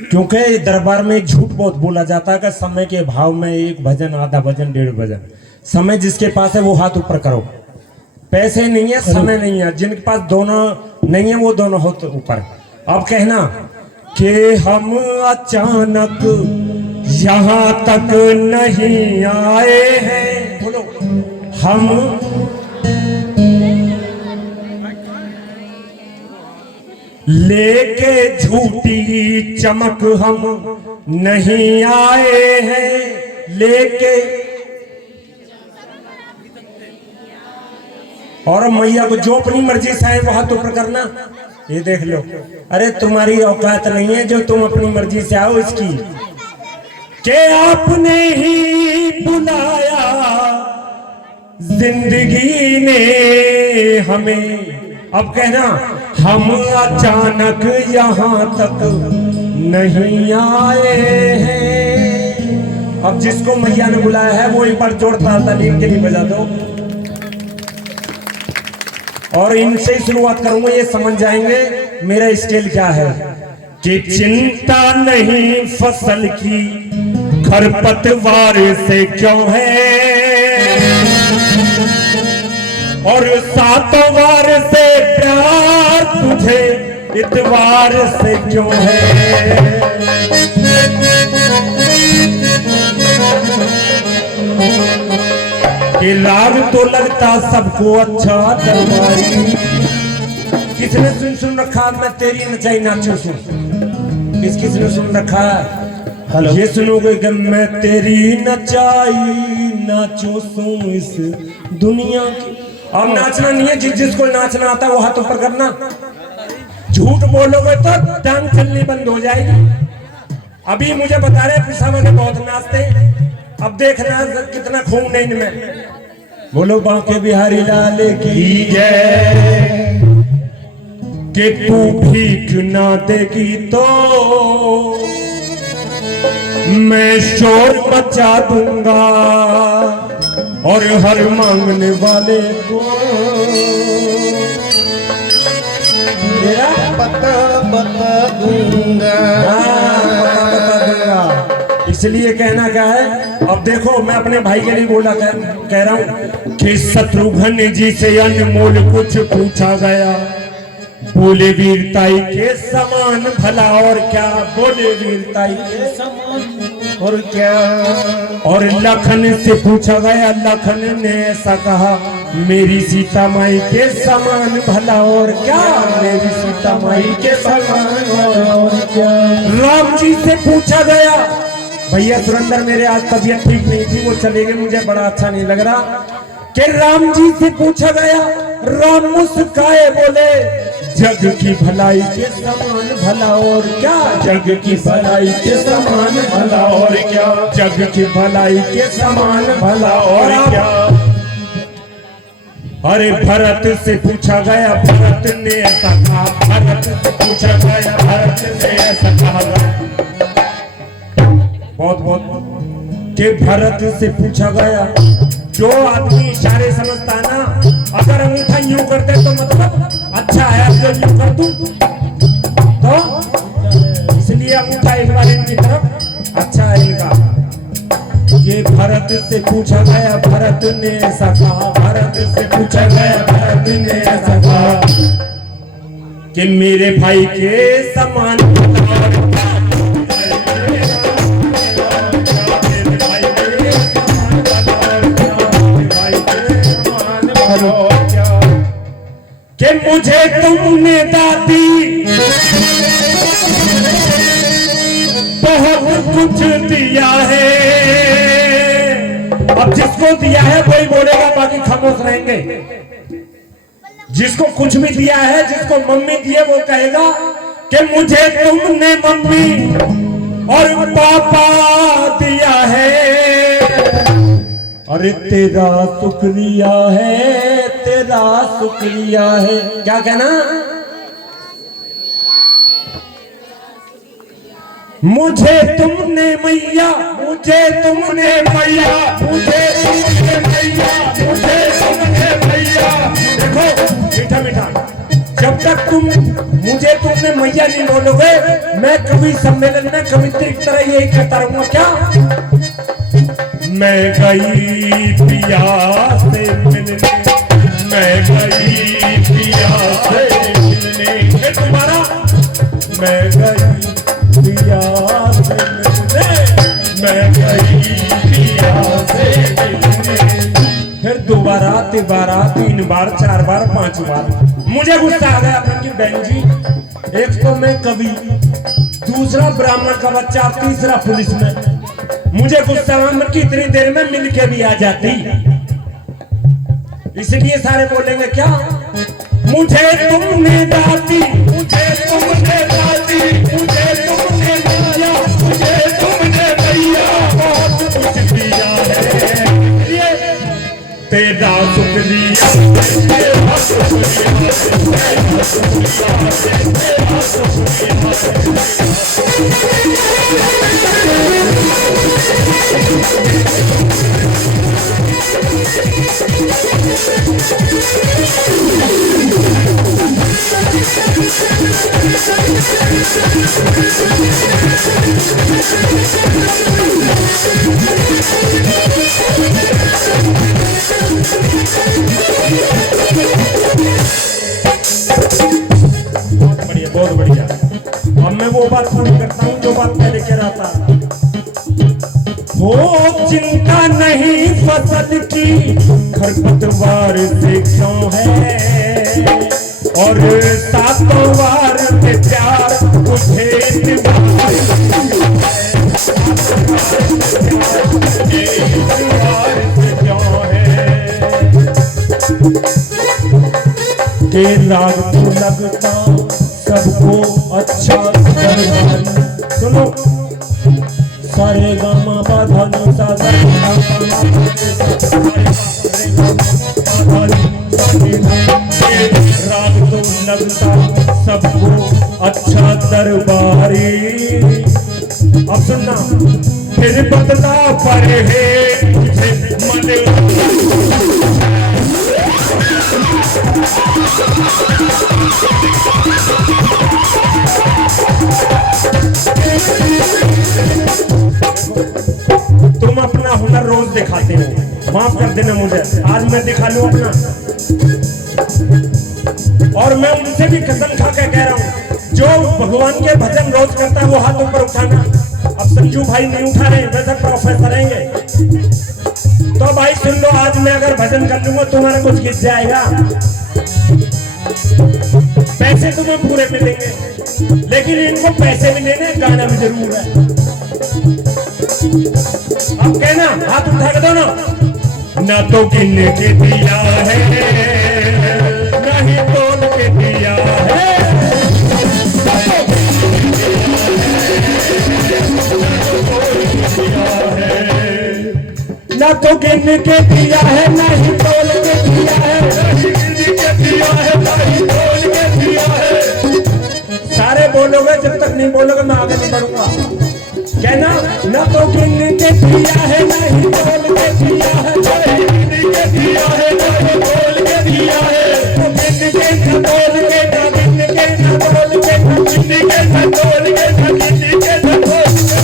क्योंकि दरबार में एक झूठ बहुत बोला जाता है कि समय के भाव में एक भजन, आधा भजन, 1.5 भजन। समय जिसके पास है वो हाथ ऊपर करो। पैसे नहीं है, समय नहीं है, जिनके पास दोनों नहीं है वो दोनों हाथ ऊपर। अब कहना कि हम अचानक यहाँ तक नहीं आए हैं, बोलो हम लेके झूठी चमक हम नहीं आए हैं, लेके। और मैया को जो अपनी मर्जी से आए वो हाथ ऊपर करना। ये देख लो, अरे तुम्हारी औकात नहीं है जो तुम अपनी मर्जी से आओ इसकी, के आपने ही बुलाया जिंदगी ने हमें। अब कहना हम अचानक यहाँ तक नहीं आए हैं। अब जिसको मैया ने बुलाया है वो एक बार जोरदार तालीम के लिए बजा दो। और इनसे ही शुरुआत करूंगा, ये समझ जाएंगे मेरा स्टाइल क्या है। कि चिंता नहीं फसल की खरपतवार से क्यों है, और सातों वार से प्यार तुझे इतवार से क्यों है। कि राग तो लगता सबको अच्छा दरबारी। किसने सुन रखा मैं तेरी नचाई नाचू सुन? किसने सुन रखा? हेलो, ये सुनोगे कि मैं तेरी नचाई नाचू सुन इस दुनिया की। अब नाचना नहीं है, जिसको नाचना आता है वो हाथ ऊपर करना। झूठ बोलोगे तो टांग चलनी बंद हो जाएगी। अभी मुझे बता रहे पिशावर के बहुत नाचते, अब देखना कितना खून है इनमें। बोलो बांके बिहारी लाल की जय। कि तू भीख ना देगी तो मैं शोर मचा दूंगा, और हर मांगने वाले को मेरा पता बता दूंगा। बता दूंगा। इसलिए कहना क्या है, अब देखो मैं अपने भाई के लिए बोला कह रहा हूँ कि शत्रुघ्न जी से अनमोल कुछ पूछा गया, बोले वीरताई के समान भला और क्या, बोले वीरताई के समान और क्या। और लखन से पूछा गया, लखन ने ऐसा कहा, मेरी सीता माई के समान भला और क्या, मेरी सीता माई के समान और क्या। राम जी से पूछा गया, भैया सुरेंद्र मेरे आज तबीयत ठीक नहीं थी, वो चले गए, मुझे बड़ा अच्छा नहीं लग रहा। कि राम जी से पूछा गया, राम मुस्काए बोले, जग की भलाई के समान भला और क्या, जग की भलाई के समान भला और क्या, जग की भलाई के समान भला और क्या। अरे भरत से पूछा गया, भरत ने ऐसा कहा, भरत से पूछा गया, भरत ने ऐसा कहा। बहुत बहुत के भरत से पूछा गया, जो आदमी इशारे समझता है ना, अगर अंगूठा यूं करते तो मतलब अच्छा है, अगर यूं कर दूं तो इसलिए अंगूठा एक बार इनकी तरफ अच्छा है इनका। ये भरत से पूछा गया, भरत ने ऐसा कहा, भरत से पूछा गया, भरत ने ऐसा कहा कि मेरे भाई के समान कि मुझे तुमने दादी बहुत कुछ दिया है। अब जिसको दिया है वही बोलेगा, बाकी खामोश रहेंगे। जिसको कुछ भी दिया है, जिसको मम्मी दिए वो कहेगा कि मुझे तुमने मम्मी और पापा दिया है। अरे तेरा शुक्रिया है, तेरा शुक्रिया है। क्या कहना, मुझे तुमने मैया, मुझे तुमने मैया, मुझे तुमने मैया, मुझे तुमने मैया। देखो मीठा मीठा, जब जब तक तुमने मैया नहीं बोलोगे, मैं कवि सम्मेलन में कवित्री की तरह यही कहता रहूंगा। क्या मैं गई पिया से मिलने, मैं गई पिया से मिलने, फिर दोबारा मैं गई पिया से मिलने, मैं गई पिया से मिलने, फिर दोबारा तिबारा 3 बार 4 बार 5 बार। मुझे गुस्सा आ गया कि बहन जी, एक तो मैं कवि, दूसरा ब्राह्मण का बच्चा, तीसरा पुलिस में। मुझे गुस्सा आया कि इतनी देर में मिलके भी आ जाती। इसलिए सारे बोलेंगे क्या, मुझे तुमने दाती, मुझे तुमने दाती, मुझे तुमने दिया, मुझे तुमने दिया, बहुत कुछ दिया है, तेरा शुक्रिया, तेरा शुक्रिया, तेरा बहुत बढ़िया। अब मैं वो बात पूरी करता हूँ जो बात पहले कह रहा था। हो चिंता नहीं फसल की, खरपतवार से क्यों है, और सातों वार में प्यार मुझे क्यों है, के राग को लगता सबको अच्छा दरबारी। सुनो, सारे गामा बाधा नो साधा राग तो लगता सबको अच्छा दरबारी। अब सुनना, फिर बदला पर है मुझे मन, तुम अपना हुनर रोज दिखाते हो, माफ कर देना मुझे, आज मैं दिखा लूं अपना। और मैं उनसे भी कसम खा के कह रहा हूं, जो भगवान के भजन रोज करता है वो हाथ ऊपर उठाना। अब संजू भाई नहीं उठा रहे, वैसे प्रोफेसर रहेंगे, तो भाई सुन लो, आज मैं अगर भजन कर लूंगा तुम्हारा कुछ गिर जाएगा, पैसे तुम्हें पूरे मिलेंगे, लेकिन इनको पैसे भी लेने, गाना भी जरूर है। अब कहना, हाथ उठा के दो ना तो गिन के दिया है, नहीं तोल के दिया है, ना तो गिन के दिया है, नहीं तोल के दिया है, नहीं गिन के दिया है, नहीं तोल के दिया है। सारे बोलोगे, जब तक नहीं बोलोगे मैं आगे नहीं बढ़ूंगा। कहना, ना तो गिन के दिया है, नहीं तोल के दिया है, नहीं गिन के दिया है, नहीं तोल के दिया है, तो गिन के न तोल के, ना गिन के न तोल के, ना गिन के न तोल के, ना गिन के न तोल के।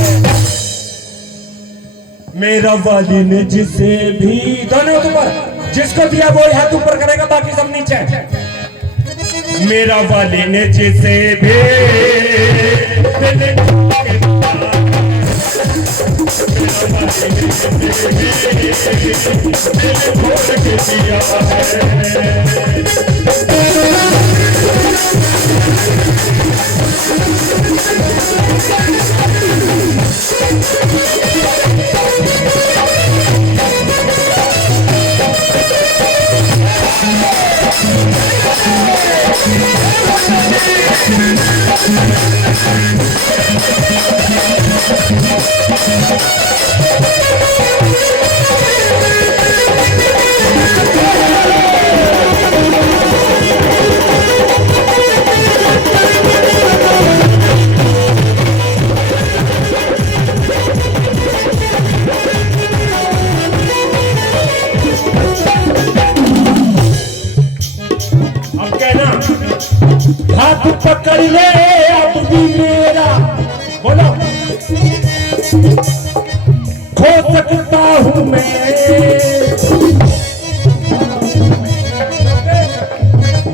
मेरा वाली ने जिसे भी, दोनों ऊपर, जिसको दिया वो हाथ ऊपर करेगा, बाकी सब नीचे। मेरा वाली ने जिसे भी पकड़ ले अब भी मेरा, बोलो, खो सकता हूं मैं,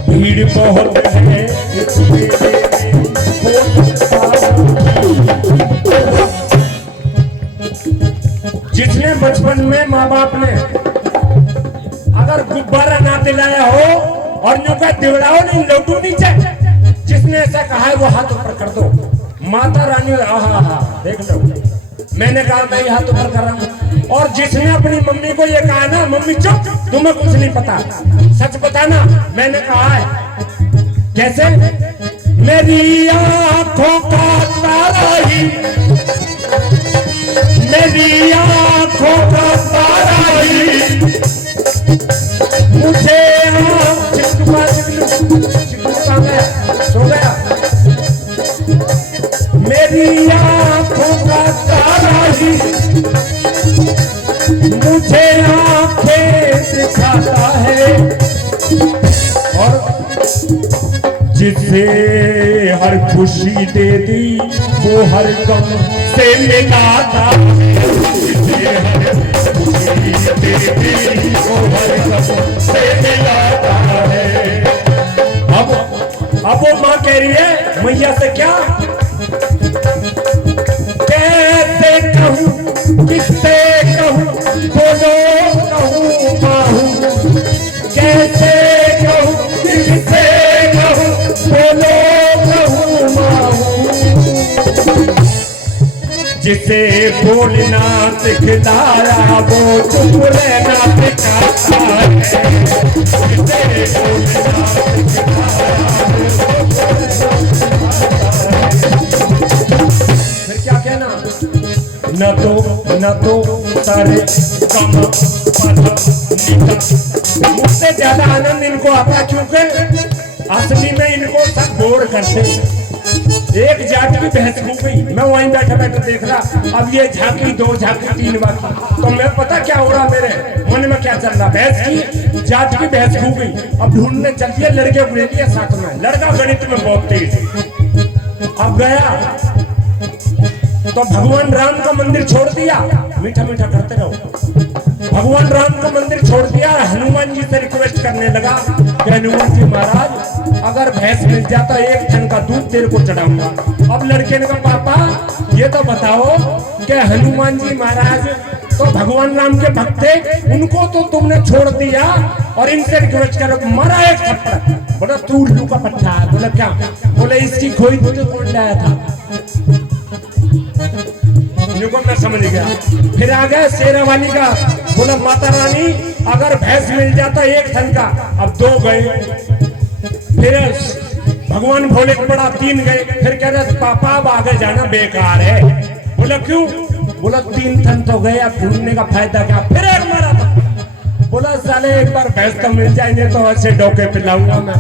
भीड़ बहुत है इसमें खो सकता हूं। जिसने बचपन में माँ बाप ने अगर गुब्बारा ना दिलाया हो और यूं का दिवड़ाओ नहीं लौटू नीचे, जिसने ऐसा कहा है वो हाथ ऊपर कर दो। माता रानी आहा देख लो, मैंने कहा मैं हाथ ऊपर कर रहा हूं। और जिसने अपनी मम्मी को ये कहा ना, मम्मी चुप, तुम्हें कुछ नहीं पता, सच बताना, मैंने कहा है कैसे, मेरी आंखों का तारा ही, मेरी आंखों का तारा ही मुझे सो गया, मेरी आंखों का तारा ही मुझे आंखें दिखाता है, और जिसे हर खुशी दे दी वो हर गम से मिलाता है, जिसे हर खुशी दे दी वो हर गम से मिलाता है। अब वो माँ कह रही है मैया से क्या, कैसे कहूँ किससे कहूँ, बोलो कहूँ कहूँ, कैसे कहूँ किससे कहूँ, बोलो कहूँ माहूँ। जिसे बोलना सिखलाया वो चुप रहना सिखाता है, जिसे बोलना फिर क्या कहना, न तो सारे कम मुझसे ज्यादा आनंद इनको आता, क्योंकि असली में इनको सब बोर करते। एक जाट की भैंस हो गई, मैं वहीं बैठा बैठा देख रहा, अब ये झांकी, दो झांकी, तीन बाकी, तो मैं पता क्या हो रहा, मेरे मन में क्या चल रहा, भैंस की जाट की भैंस हो गई, अब ढूंढने चलती है, लड़के को ले लिया साथ में, लड़का गणित में बहुत तेज, अब गया तो भगवान राम का मंदिर छोड़ दिया, मीठा मीठा करते रहो, भगवान राम का मंदिर छोड़ दिया, हनुमान जी से रिक्वेस्ट करने लगा कि हनुमान जी महाराज अगर भैंस मिल जाता एक थन का दूध तेरे को चढ़ाऊंगा। अब लड़के ने कहा पापा ये तो बताओ कि हनुमान जी महाराज तो भगवान राम के भक्त थे, उनको तो तुमने छोड़ दिया और इनसे रिक्वेस्ट करो, मारा एक थप्पड़, बोला तू उल्लू का पट्टा, बोला क्या, बोले इसकी खोई तुझे कौन लाया था, मैं समझ गया। फिर आ गया शेरा वाली का, बोला माता रानी अगर भैंस मिल जाता एक थन का, अब 2 गए, फिर भगवान भोले को पड़ा 3 गए, फिर कह रहे पापा अब आगे जाना बेकार है, बोला क्यों, बोला 3 थन तो गए, अब ढूंढने का फायदा क्या, फिर एक मारा था, बोला साले एक बार भैंस तो मिल जाएंगे तो ऐसे डोके पिलाऊंगा मैं।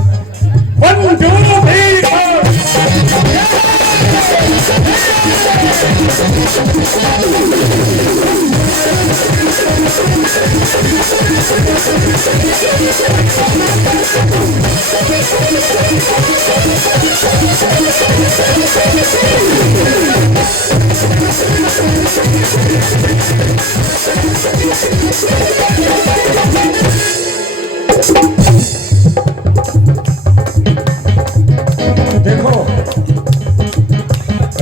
देखो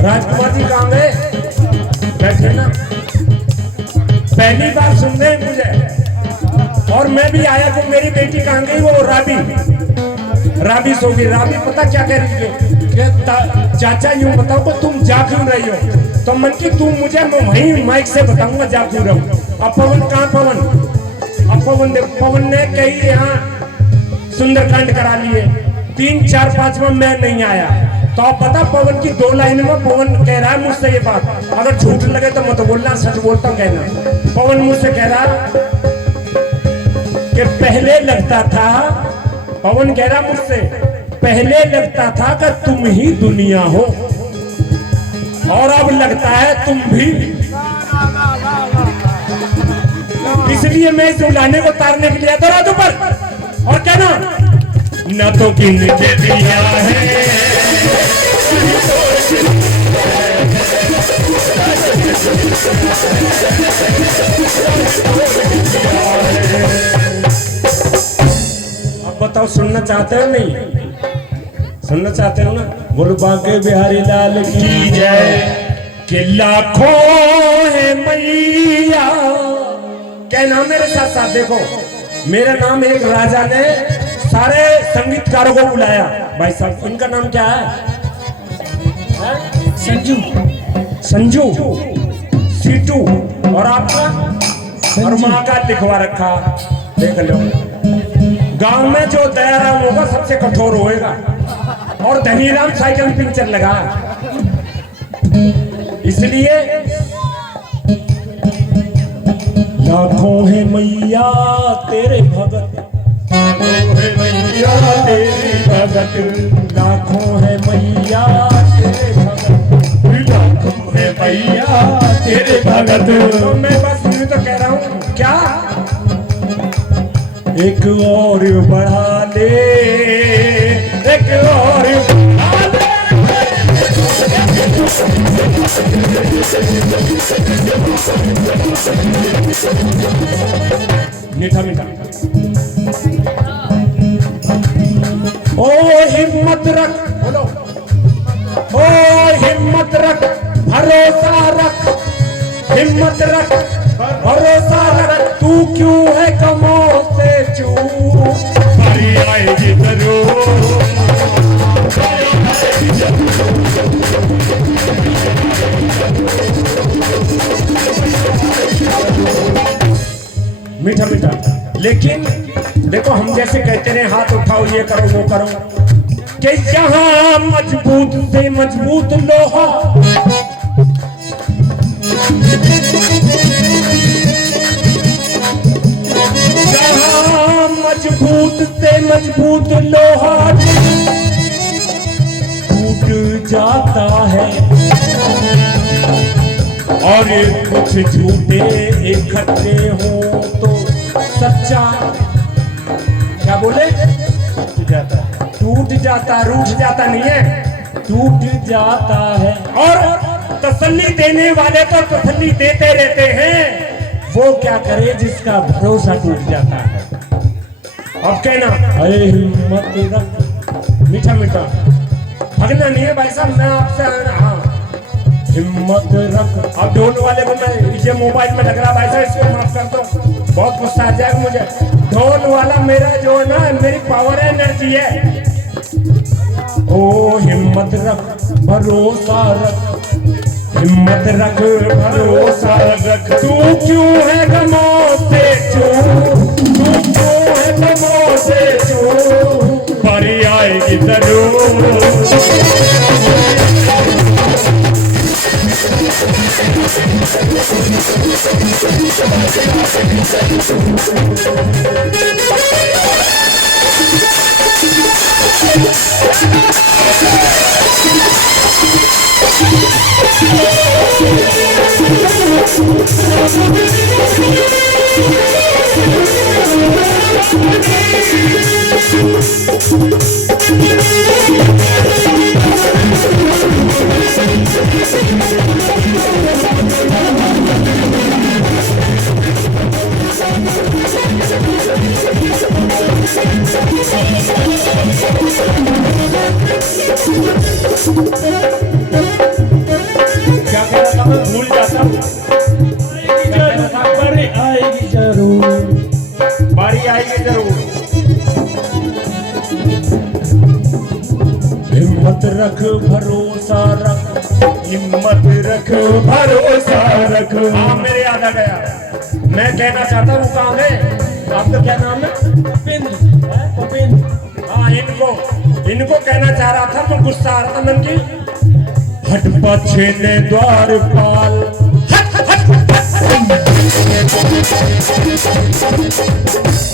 राजकुमार जी कहाँ गए, बैठे ना, पहली बार सुन रहे हैं मुझे, और मैं भी आया तो मेरी बेटी कहाँ गई, वो राबी सो गई। राबी पता क्या कह रही है कि चाचा यूं बताओ कि तुम जा क्यों रही हो, तो मन की तुम मुझे, मैं वहीं माइक से बताऊंगा जा क्यों रहूं। अब पवन कहाँ, पवन ने कही यहाँ सुंदरकांड करा लिए, 3, 4, 5 में मैं नहीं आया, तो आप पता पवन की 2 लाइन में पवन कह रहा है मुझसे ये बात, अगर झूठ लगे तो मत बोलना, सच बोलता कहना। पवन मुझसे कह रहा कि पहले लगता था, पवन कह रहा मुझसे पहले लगता था कि तुम ही दुनिया हो, और अब लगता है तुम भी, इसलिए मैं इस उलाने को तारने के लिए आता रात ऊपर, और कहना न तो किन के दिया है। अब बताओ, सुनना चाहते हो नहीं? सुनना चाहते हो ना? बोलो बांके बिहारी लाल की जय। कि लाखों है मैया। क्या नाम मेरे साथ साथ देखो, मेरा नाम एक राजा ने सारे संगीतकारों को बुलाया। भाई साहब, इनका नाम क्या है? संजू, संजू, सीटू, और आपका? और माँ का लिखवा रखा, देख लो। गांव में जो दयाराम होगा सबसे कठोर होएगा, और धनीराम साइकिल पिक्चर लगा। इसलिए लाखों है मैया तेरे भगत, लाखों है मैया तेरे भगत, लाखों है मैया तेरे भगत, लाखों है मैया तेरे भगत। तो मैं बस यूं तो कह रहा हूँ, क्या एक और बढ़ा ले, एक और बढ़ा ले। मीठा मीठा। ओ हिम्मत रख, बोलो। ओ हिम्मत रख, भरोसा रख, हिम्मत रख, भरोसा रख। तू क्यों है कमों से चूक, बारी आएगी जरूर। मीठा मीठा। लेकिन देखो, हम जैसे कहते रहे हाथ उठाओ, ये करो वो करो, कि यहाँ मजबूत से मजबूत लोहा, यहाँ मजबूत से मजबूत लोहा टूट जाता है, और कुछ झूठे इकट्ठे हो तो सच्चा, क्या बोले, टूट जाता, रूठ जाता नहीं है, टूट जाता है। और तसल्ली देने वाले तो तसल्ली देते रहते हैं, वो क्या करे जिसका भरोसा टूट जाता है। अब कहना, अरे हिम्मत रख, मीठा मीठा, भगना नहीं है भाई साहब, मैं आपसे, हाँ हिम्मत रख। अब ढोल वाले को मैं, ये मोबाइल में लग रहा भाई साहब, इसको माफ कर दो, बहुत गुस्सा आ जाएगा मुझे। ढोल वाला मेरा जो है ना, मेरी पावर है, एनर्जी है। ओ हिम्मत रख, भरोसा रख, हिम्मत रख, भरोसा रख। तू क्यों है गमों से चूक, तू क्यों है गमों से चूक, बारी आएगी जरूर। क्या कह रहा था मैं, भूल जाता हूँ। बारी आएगी जरूर, बारी आएगी जरूर। हिम्मत रख, भरोसा रख, हिम्मत रख, भरोसा रख। हाँ मेरे याद आ गया, मैं कहना चाहता हूँ, कहाँ है आपका, क्या नाम है? उपेंद्र। हाँ, इनको कहना चाह रहा था, मैं गुस्सा आ रहा था मन की। हट पछे ने द्वारपाल,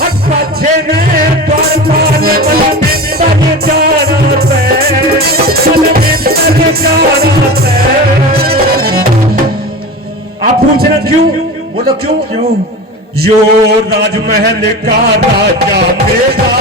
हट पछे ने द्वारपाल, मन मित्र जाना से, मन मित्र जाना से। आप पूछना क्यों, बोलो क्यों? यो राजमहल का राजा मेरा,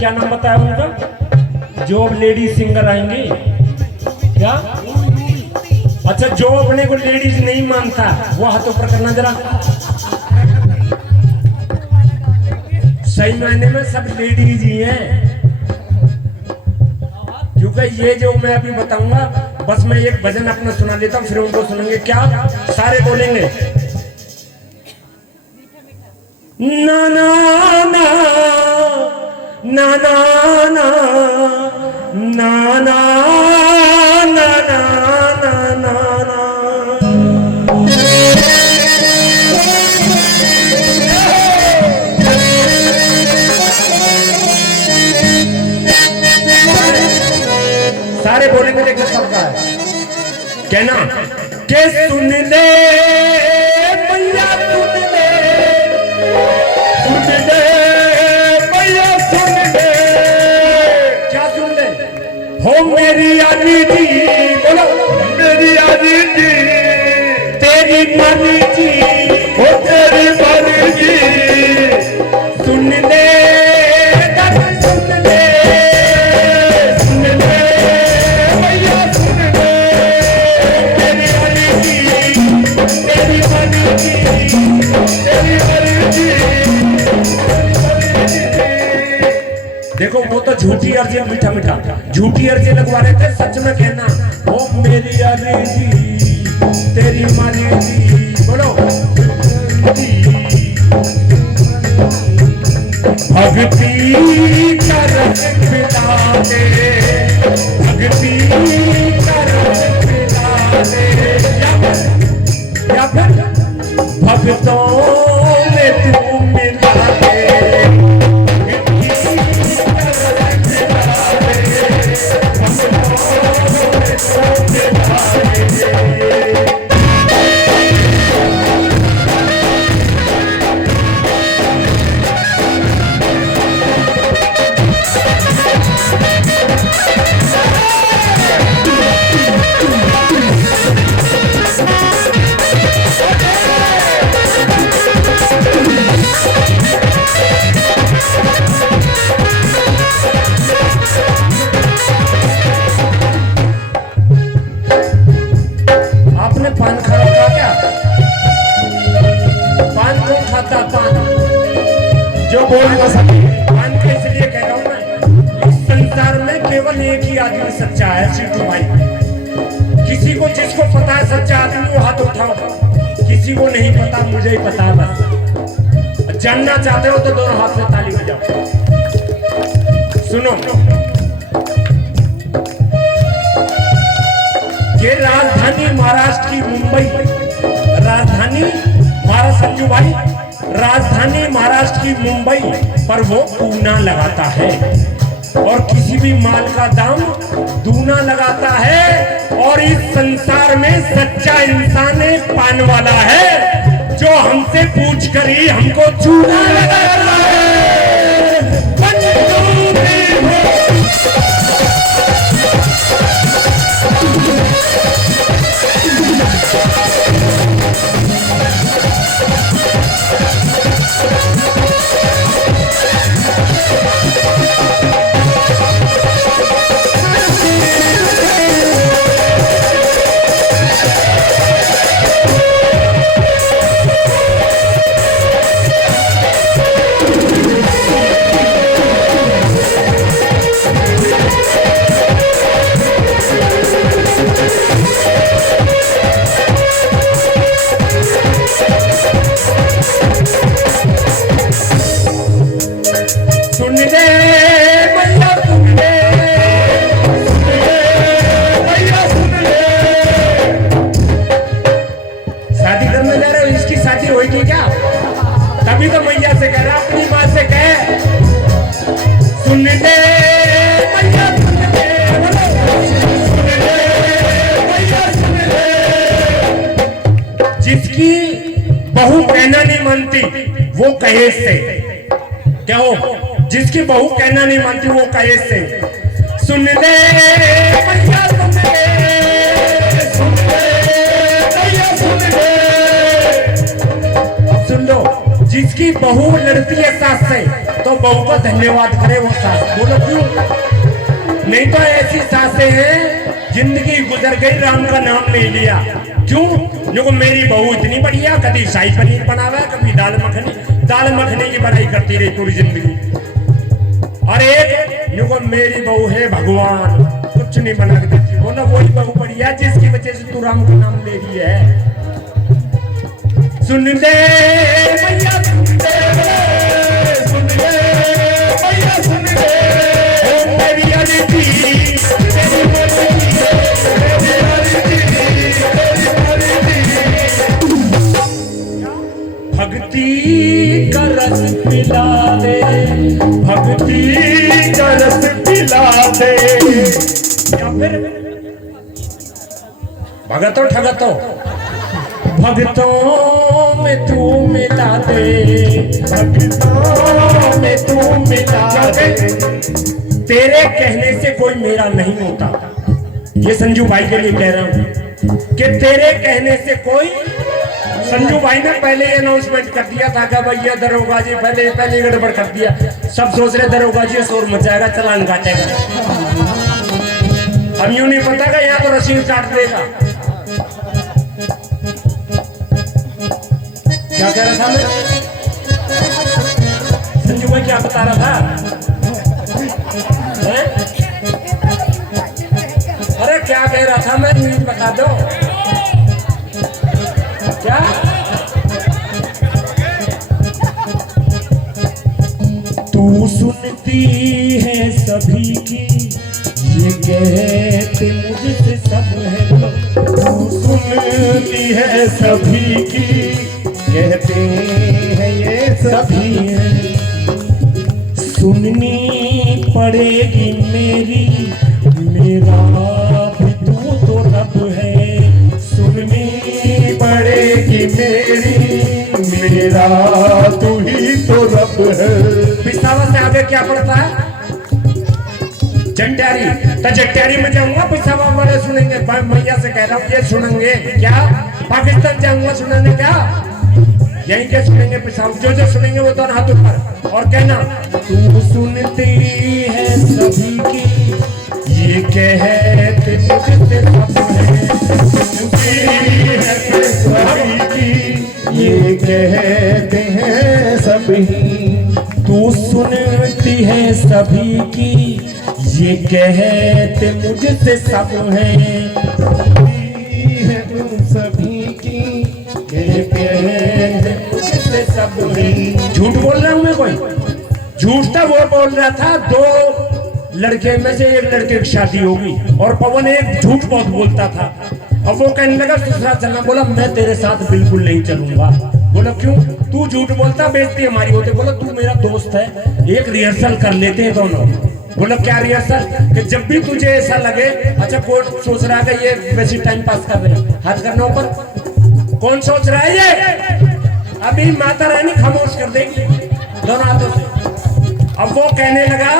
क्या नाम बताया उनका? जो लेडी सिंगर आएंगी क्या? अच्छा, जो अपने को लेडीज नहीं मानता वो हाथ ऊपर करना जरा। सही मायने में सब लेडीज ही हैं, क्योंकि ये जो मैं अभी बताऊंगा, बस मैं एक भजन अपना सुना देता हूँ, फिर उनको सुनेंगे। क्या सारे बोलेंगे? ना ना ना ना ना ना ना ना ना ना ना ना। सारे बोलेंगे, लेकिन सबका है कहना के सुन ले भैया, सुन ले, सुन ले भैया, सुन ले। क्या सुन ले? हो मेरी आनी जी, बोलो मेरी आनी जी, तेरी मानी जी, हो तेरी मानी जी, सुन ले, सुन ले, सुन ले भैया, सुन ले, तेरी मानी जी, तेरी मानी जी, तेरी मानी जी। देखो वो तो झूठी अर्जी मीठा मीठा झूठी अर्जी लगवा रहे थे, सच में कहना ओ मेरी अली जी, तेरी मानी जी, बोलो भक्ति कर पिता दे, भक्ति कर पिता दे, या फिर भक्तों में तू मिला दे। आपने पान खा रखा क्या? पान कौन खाता? पान जो बोल ना सके। पान के इसलिए कह रहा हूं मैं, इस संसार में केवल एक ही आदमी सच्चा है, चिंटू भाई। किसी को, जिसको पता है सच्चा आदमी, वो हाथ उठाओ। किसी को नहीं पता, मुझे ही पता है बस। जानना चाहते हो तो दोनों हाथ से ताली बजाओ। सुनो, ये राजधानी महाराष्ट्र की मुंबई, राजधानी महाराष्ट्र, संजू भाई, राजधानी महाराष्ट्र की मुंबई पर वो पूना लगाता है और किसी भी माल का दाम दूना लगाता है। और इस संसार में सच्चा इंसान एक पान वाला है, जो हमसे पूछ कर ही हमको चूना लगाता है। तभी तो मैया से कह रहा, अपनी माँ से कह, सुन ले मैया, सुन ले, सुन ले मैया, सुन ले। जिसकी बहू कहना नहीं मानती वो कहे से, क्या हो? जिसकी बहू कहना नहीं मानती वो कहे से, सुन ले मैया, सुन ले, सुन ले मैया, सुन ले। सुन लो, जिसकी बहू लड़ती है सास से, तो बहू का धन्यवाद करे वो सास। बोलो क्यों? नहीं तो ऐसी सासें हैं जिंदगी गुजर गई राम का नाम ले लिया। क्यों? जो मेरी बहू इतनी बढ़िया, कभी शाही पनीर बनावा, कभी दाल मखनी की बनाई करती रही पूरी जिंदगी। और एक जो मेरी बहू है भगवान, कुछ नहीं बना के देती। वो ना वही बहू बढ़िया जिसकी वजह से तू राम का नाम ले रही है। सुन दे मैया सुन दे, सुन दे मैया सुन दे, ओ मेरी अदिति तेरी मर्जी, तेरी अदिति तेरी मर्जी। भक्ति का रस पिला दे, भक्ति का रस पिला दे। या फिर भगतो ठगतो भक्तों में तू मिला दे, भक्तों में तू मिला दे। तेरे कहने से कोई मेरा नहीं होता, ये संजू भाई के लिए कह रहा हूं कि तेरे कहने से कोई। संजू भाई ने पहले अनाउंसमेंट कर दिया था कि भैया दरोगा जी पहले गड़बड़ कर दिया। सब सोच रहे दरोगा जी शोर मचाएगा, चालान काटेगा। अब यूं नहीं पता कि यहाँ तो रसीद काट देगा। क्या कह रहा था मैं? संजू भाई क्या बता रहा था? अरे क्या कह रहा था मैं? न्यूज बता दो। क्या? तू सुनती है सभी की, ये कहते मुझसे सब है। तू सुनती है सभी की, कहते हैं ये सभी हैं। सुननी पड़ेगी मेरी, मेरा भी तू तो रब है। सुननी पड़ेगी मेरी, मेरा तू ही तो रब है। पिसावा से आगे क्या पड़ता है? जंट्यारी। तो जंट्यारी में जाऊंगा, पिसावा वाले सुनेंगे। मैया से कह रहा हूँ ये सुनेंगे क्या? पाकिस्तान जाऊंगा सुनाने क्या? यहीं के सुनेंगे पिसाब, जो सुनेंगे वो तो हाथ ऊपर और कहना तू सुनती है सभी की, ये कहते मुझसे सब है। सुनती है सभी की, ये कहते हैं सभी। तू सुनती है सभी की, ये कहते मुझसे सब है। सभी की सब। झूठ बोल रहा हूं मैं? कोई झूठ था वो बोल रहा था। दो लड़के में से एक लड़के की शादी होगी और पवन एक झूठ बहुत बोलता था। अब वो कहने लगा दूसरा चलना। बोला मैं तेरे साथ बिल्कुल नहीं चलूंगा। बोला क्यों? तू झूठ बोलता, बेइज्जती हमारी होती। बोला तू मेरा दोस्त है, एक रिहर्सल कर लेते हैं दोनों। बोला क्या रिहर्सल? कि जब भी तुझे ऐसा लगे, अच्छा कोर्ट सोच रहा है ये वैसे टाइम पास कर रहे, हाथ करना ऊपर। कौन सोच रहा है ये? अभी माता रानी खामोश कर देगी दोनों हाथों से। अब वो कहने लगा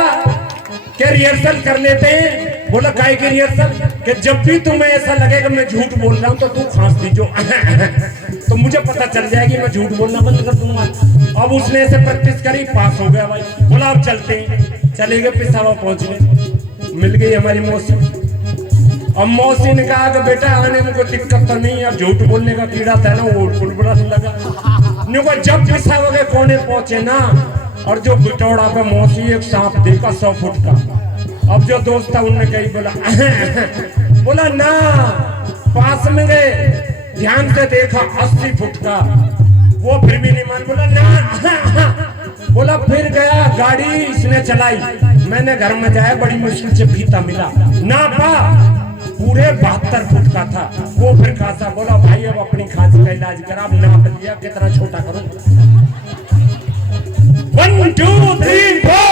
कि रिहर्सल कर लेते हैं। बोला काय की रिहर्सल? कि जब भी तुम्हें ऐसा लगेगा मैं झूठ बोल रहा हूं तो तू खांस दीजो तो मुझे पता चल जाएगी, मैं झूठ बोलना बंद कर दूंगा। अब उसने ऐसे प्रैक्टिस करी, पास हो गया भाई। बोला अब चलते हैं। चले गए, पिसावा पहुंच गए, मिल गई हमारी मौसी। अब मौसी ने कहा कि बेटा आने में कोई दिक्कत तो नहीं है, अब झूठ बोलने का कीड़ा था ना वो बुड़बुड़ाने लगा। जब पिसावा के कोने पहुंचे ना, और जो बिटौड़ा पे मौसी एक सांप देखा 100 फुट का। अब जो दोस्त था उनने कही बोला बोला ना, पास में गए, ध्यान से देखा 80 फुट का। वो फिर भी नहीं मान। बोला ना बोला फिर गया, गाड़ी इसने चलाई, मैंने घर में जाया, बड़ी मुश्किल से फीता मिला, ना पा पूरे 72 फुट का था। वो फिर खासा। बोला भाई अब अपनी खांसी का इलाज करा, अब नाप लिया कितना छोटा करो। 1 2 3 4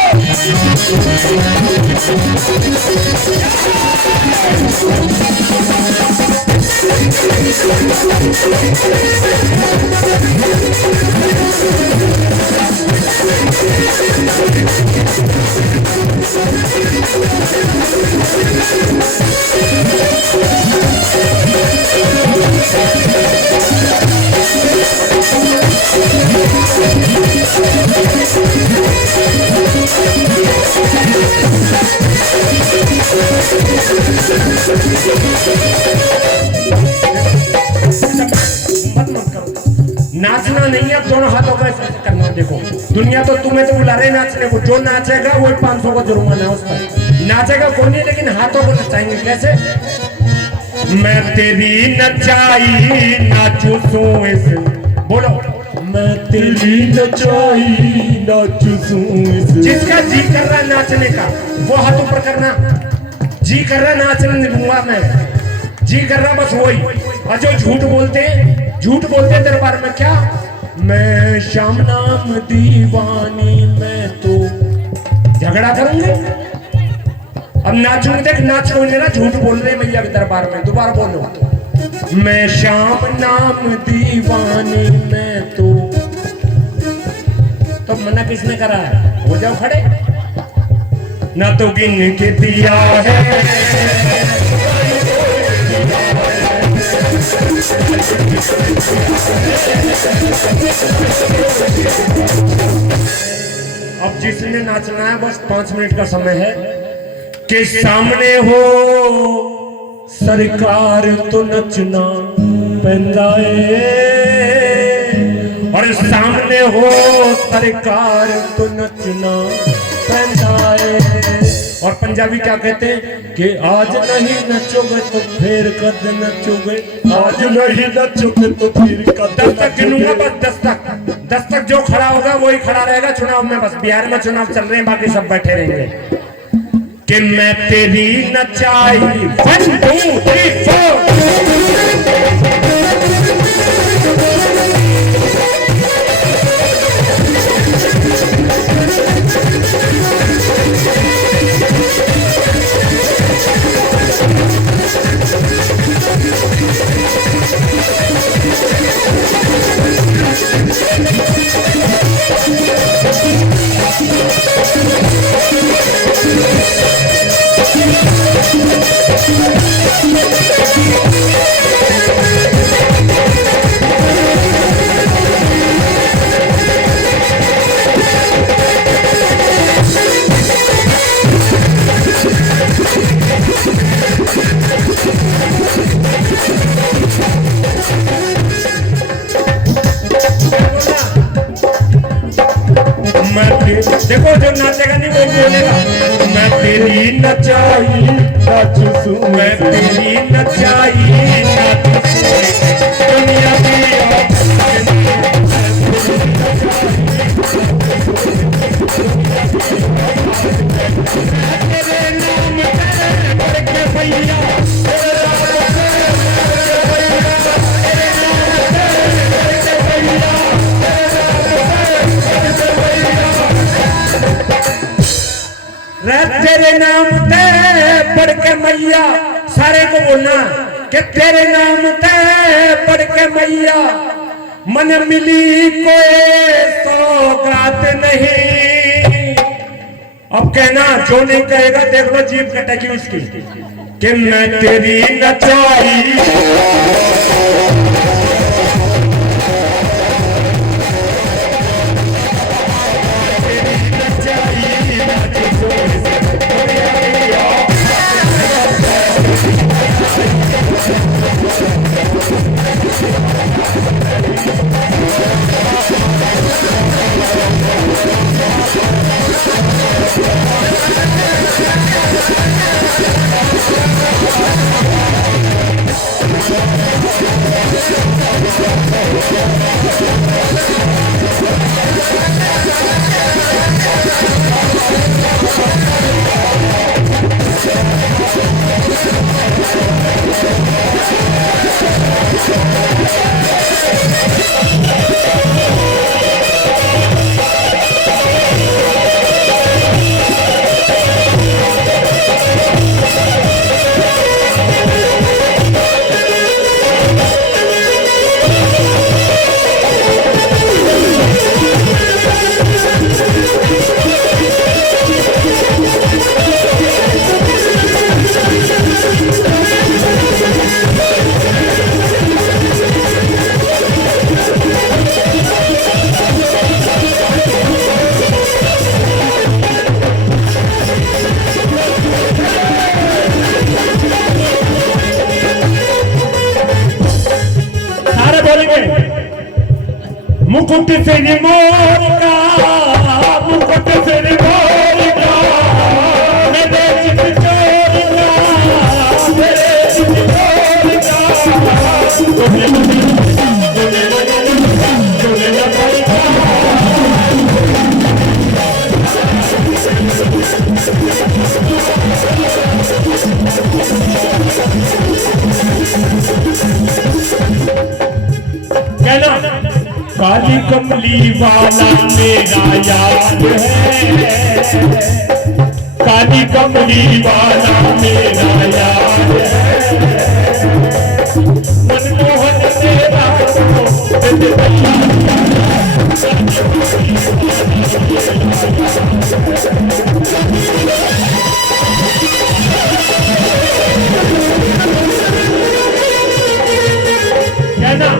मत मत करो, नाचना नहीं है, दोनों हाथों का ऐसे करना। देखो दुनिया तो तुम्हें तो बुला रहे नाचने को, जो नाचेगा वो 500 का जुर्माना है उस पर। नाचेगा कौन नहीं, लेकिन हाथों को नचाएंगे कैसे? मैं तेरी नचाई नाचू सू इस, बोलो मैं तेरी नचाई नाचू सू इस। जिसका जी कर रहा है नाचने का वो हाथ ऊपर करना, जी कर रहा नाचने दूंगा मैं, जी कर रहा बस वही। और जो झूठ बोलते दरबार में, क्या मैं श्याम नाम दीवानी, मैं तो झगड़ा करूंगे। अब नाचूंगे, देख नाच कोई नहीं रहा, झूठ बोल रहे मैया के दरबार में। दोबारा बोलो, मैं श्याम नाम दीवानी, मैं तो मना किसने करा है? हो जाओ खड़े। ना तो गिन के दिया है अब जिसने नाचना है बस 5 मिनट का समय है कि सामने हो सरकार तो नचना पैंदा है, और सामने हो सरकार तो नचना पैंदा है। और पंजाबी क्या कहते हैं कि आज नहीं नचोगे तो फिर कद नचोगे, आज नहीं नचोगे तो फिर कद। 10 तक गिनूंगा बस, 10 तक जो खड़ा होगा वही खड़ा रहेगा चुनाव में। बस बिहार में चुनाव चल रहे हैं, बाकी सब बैठे रहेंगे। कि मैं तेरी नचाई 1 2 3 4। देखो जो नाचेगा नहीं वो बोलेगा, मैं तेरी नचाई नाचू सू, मैं तेरी नचाई नाचू सू, दुनिया की तेरे नाम तेरे के भैया तेरे नाम ते पढ़ के मैया, सारे को बोलना कि तेरे नाम ते पढ़ के मैया मन मिली कोई सौगात नहीं। अब कहना जो नहीं कहेगा देख लो जीभ कटेगी उसकी, कि मैं तेरी नचाई सारे बोलेंगे मुकुट से मोर का, मुकुट से मोर का, मेरे चित चोर का, मेरे चित चोर का, कहना काली कमली वाला मेरा याद है, काली कमली वाला मेरा याद है, मनमोहन तेरा कहना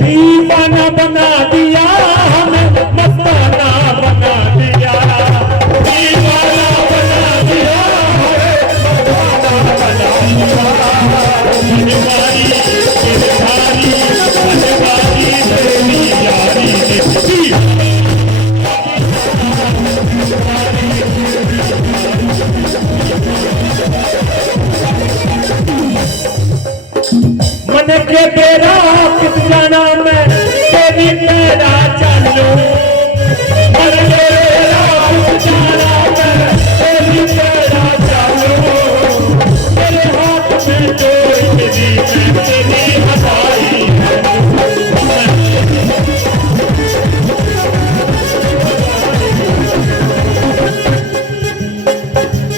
दीवाना बना दिया हमें, मस्ताना बना दिया, दीवाना बना दिया हमें, मस्ताना बना दिया, मनमारी गिरधारी मनमारी तेरी यारी देखी, मन के तेरा किस जाना मैं तेरी तेरा चलू, मन के तेरा किस जाना मैं तेरी तेरा चलू, तेरे हाथ में जोड़ तेरी मैं तेरी हटाई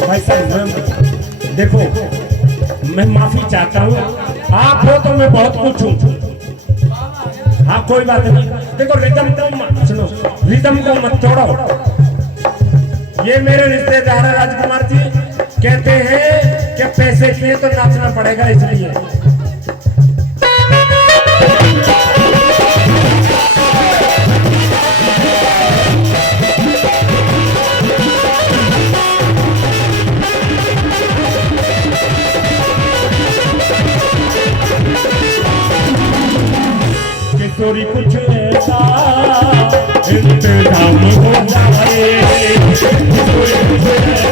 भाई साहब। देखो मैं माफी चाहता हूँ, आप हो तो मैं बहुत कुछ हूँ। हाँ कोई बात नहीं। देखो रिदम को मत सुनो, रिदम को मत तोड़ो। ये मेरे रिश्तेदार है राजकुमार जी, कहते हैं कि पैसे किए तो नाचना पड़ेगा, इसलिए चोरी कुछ ऐसा इंतजाम हो जाए, चोरी कुछ ऐसा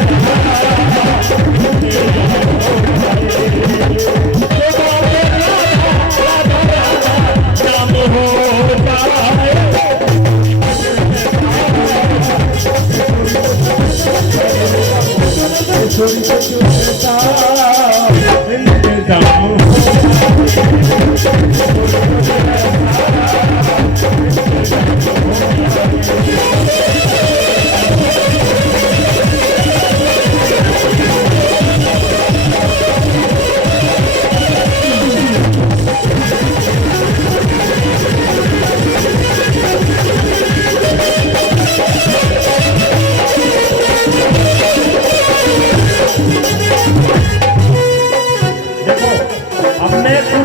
इंतजाम हो जाए, चोरी कुछ ऐसा इंतजाम हो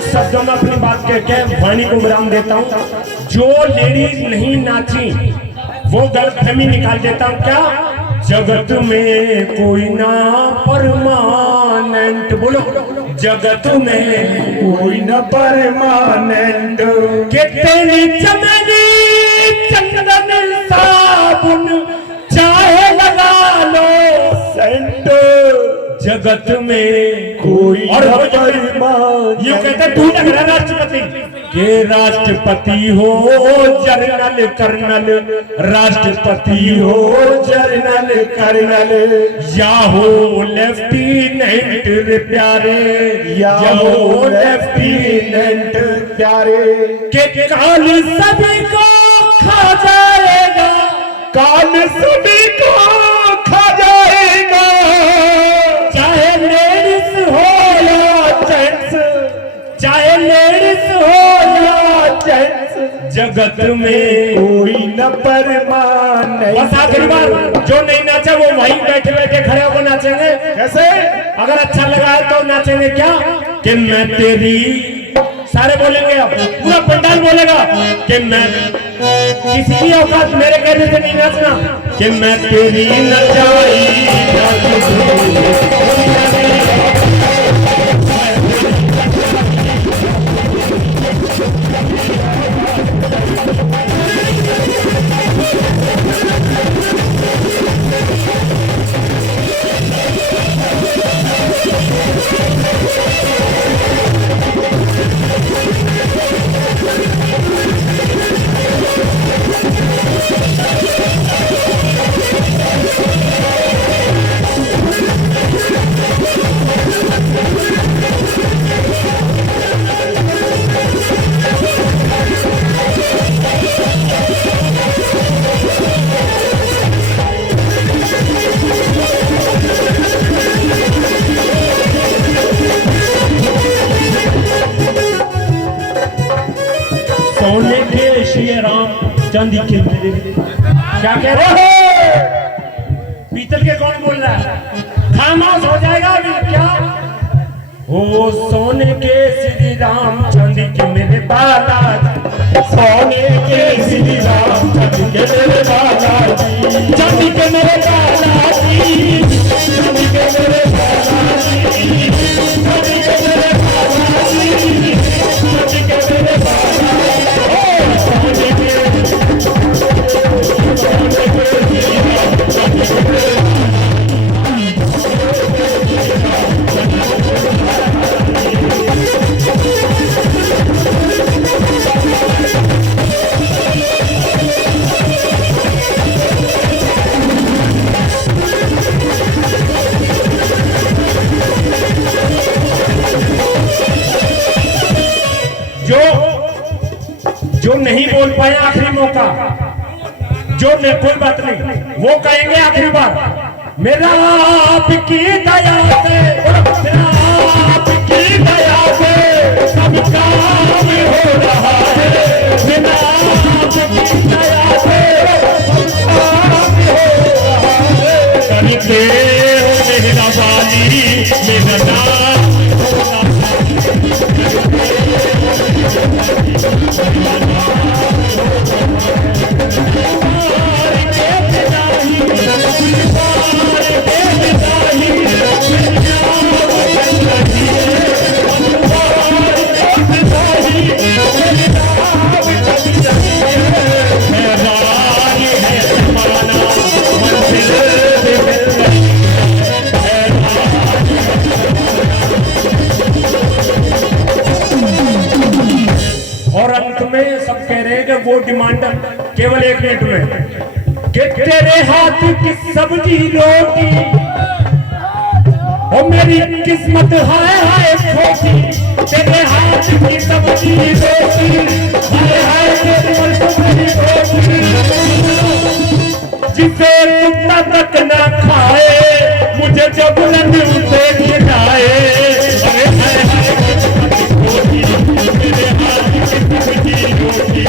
शब्दों में अपनी बात कह के वाणी को विराम देता हूँ। जो लेडीज नहीं नाची वो गलतफहमी निकाल देता हूँ। क्या जगत में कोई ना परमानेंट, बोलो जगत में कोई ना परमानेंट, के तेरी चमेली चंदन साबुन चाहे लगा लो सेंट, जगत में कोई और ये कहते तू लग रहा राष्ट्रपति के राष्ट्रपति हो जर्नल कर्नल, राष्ट्रपति हो जर्नल कर्नल, या हो लेफ्टिनेंट प्यारे, या हो लेफ्टिनेंट प्यारे, के काल सभी को खा जाएगा, काल सभी को खा जाएगा, चाहे लेडीज हो या जेंट्स, चाहे लेडीज हो या जेंट्स, जगत में कोई न परमानेंट। बस आखिरी बार जो नहीं नाचा वो वहीं बैठे बैठे खड़े होकर नाचेंगे। कैसे? अगर अच्छा लगा है तो नाचेंगे। क्या कि मैं तेरी, सारे बोलेंगे, अब पूरा पंडाल बोलेगा कि मैं, किसी की औकात मेरे कहने से नहीं नाचना, कि मैं तेरी नचाई चांदी के मेरे। क्या कह रहे हो? पीतल के कौन बोल रहा है? खामोश हो जाएगा अभी क्या? ओ सोने के श्री राम चांदी के मेरे बालाजी, सोने के श्री राम चांदी के मेरे बालाजी, चांदी के मेरे बालाजी, चांदी के मेरे बालाजी, चांदी के मेरे बालाजी, चांदी के मेरे बालाजी, ओ सोने के जो नहीं बोल पाए आखिरी मौका, जो नहीं, कोई बात नहीं, वो कहेंगे आखिरी बार, मेरा आपकी दया से, मेरा आपकी दया से सब काम हो रहा है, मेरा आपकी दया से सब काम हो रहा है, करते हो मेरा वाली मेरा नाम वो डिमांड केवल 1 मिनट में कि तेरे हाथ की सब्जी रोटी और मेरी किस्मत हाय खोटी, तेरे हाथ की सब्जी रोटी हाय किस्मत मेरी खोटी, जिसे कुत्ता तक ना खाए मुझे जब बुलंद उसे गिराए, अरे हाय किस्मत खोटी मेरे हाथ की सब्जी रोटी।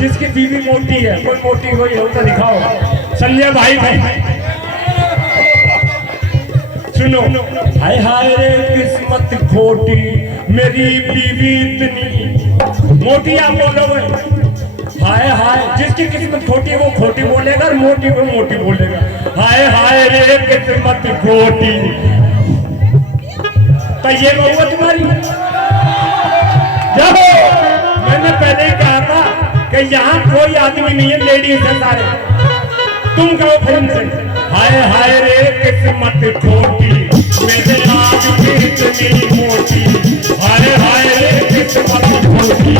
जिसकी बीवी मोटी है, कोई मोटी कोई हो तो दिखाओ। संजय भाई सुनो, हाय हाय रे किस्मत खोटी मेरी बीवी इतनी मोटी, आप बोलोगे हाय हाय, जिसकी किस्मत खोटी वो खोटी बोलेगा और मोटी को मोटी बोलेगा, हाय हाय रे किस्मत खोटी। तो ये बहुआ तुम्हारी, जाओ, मैंने पहले ही कहा था कि यहाँ कोई आदमी नहीं है, लेडीज है सारे, तुम कहो फिल्म से, हाय हाय रे किस्मत खोटी मेरे आज भी इतनी मोटी, हाय हाय रे किस्मत खोटी।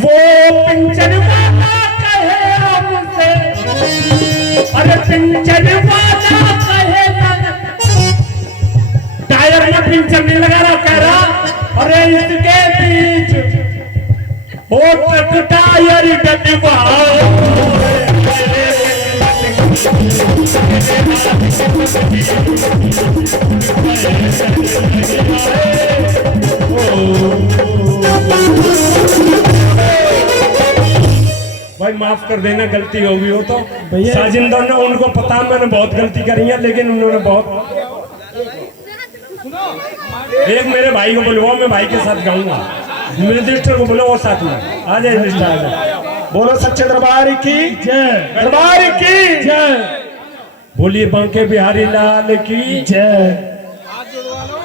वो पिंचन वाला कहे हमसे, अरे पिंचन वाला कहे, टायर में पिंचन नहीं लगा रहा, कह रहा अरे इसके बीच वो ट्रक टायर डटवा, भाई माफ कर देना गलती होगी हो तो, साजिंदों ने, उनको पता मैंने बहुत गलती करी है, लेकिन उन्होंने बहुत, एक मेरे भाई को बुलवाओ, मैं भाई के साथ गाऊंगा, मेरे रजिस्टर को बुलाओ साथ में आ जाए, रजिस्टर आ जाए, बोलो सच्चे दरबार की जय, दरबार की जय, बोलिए बांके बिहारी लाल की जय।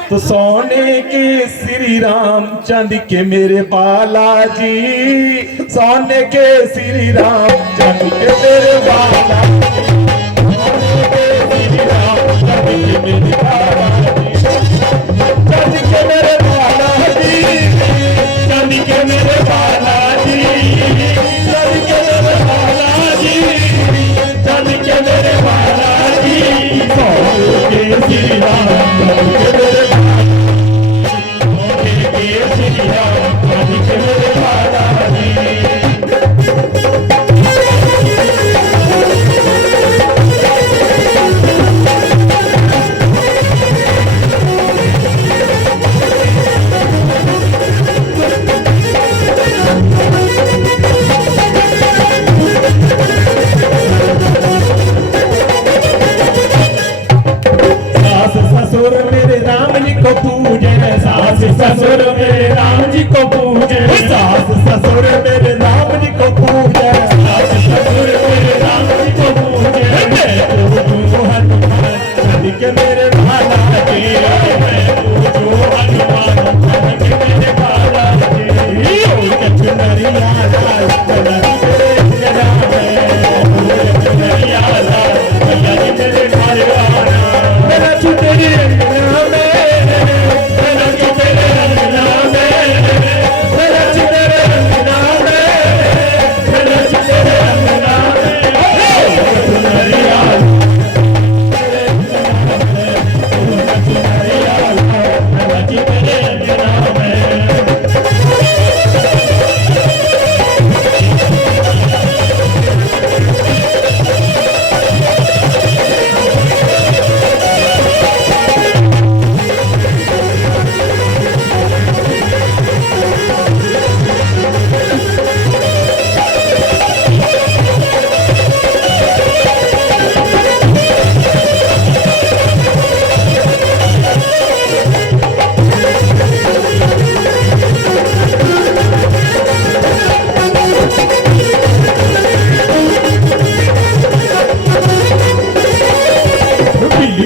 तो सोने के श्री राम चांदी के मेरे बालाजी, सोने के श्री राम चांदी के मेरे बालाजी, सोने के श्री राम चांदी के मेरे बालाजी, चांदी के मेरे बालाजी, चांदी के मेरे बालाजी, चांदी के मेरे बालाजी, चांदी के मेरे बालाजी, सोने के श्री राम चांदी के मेरे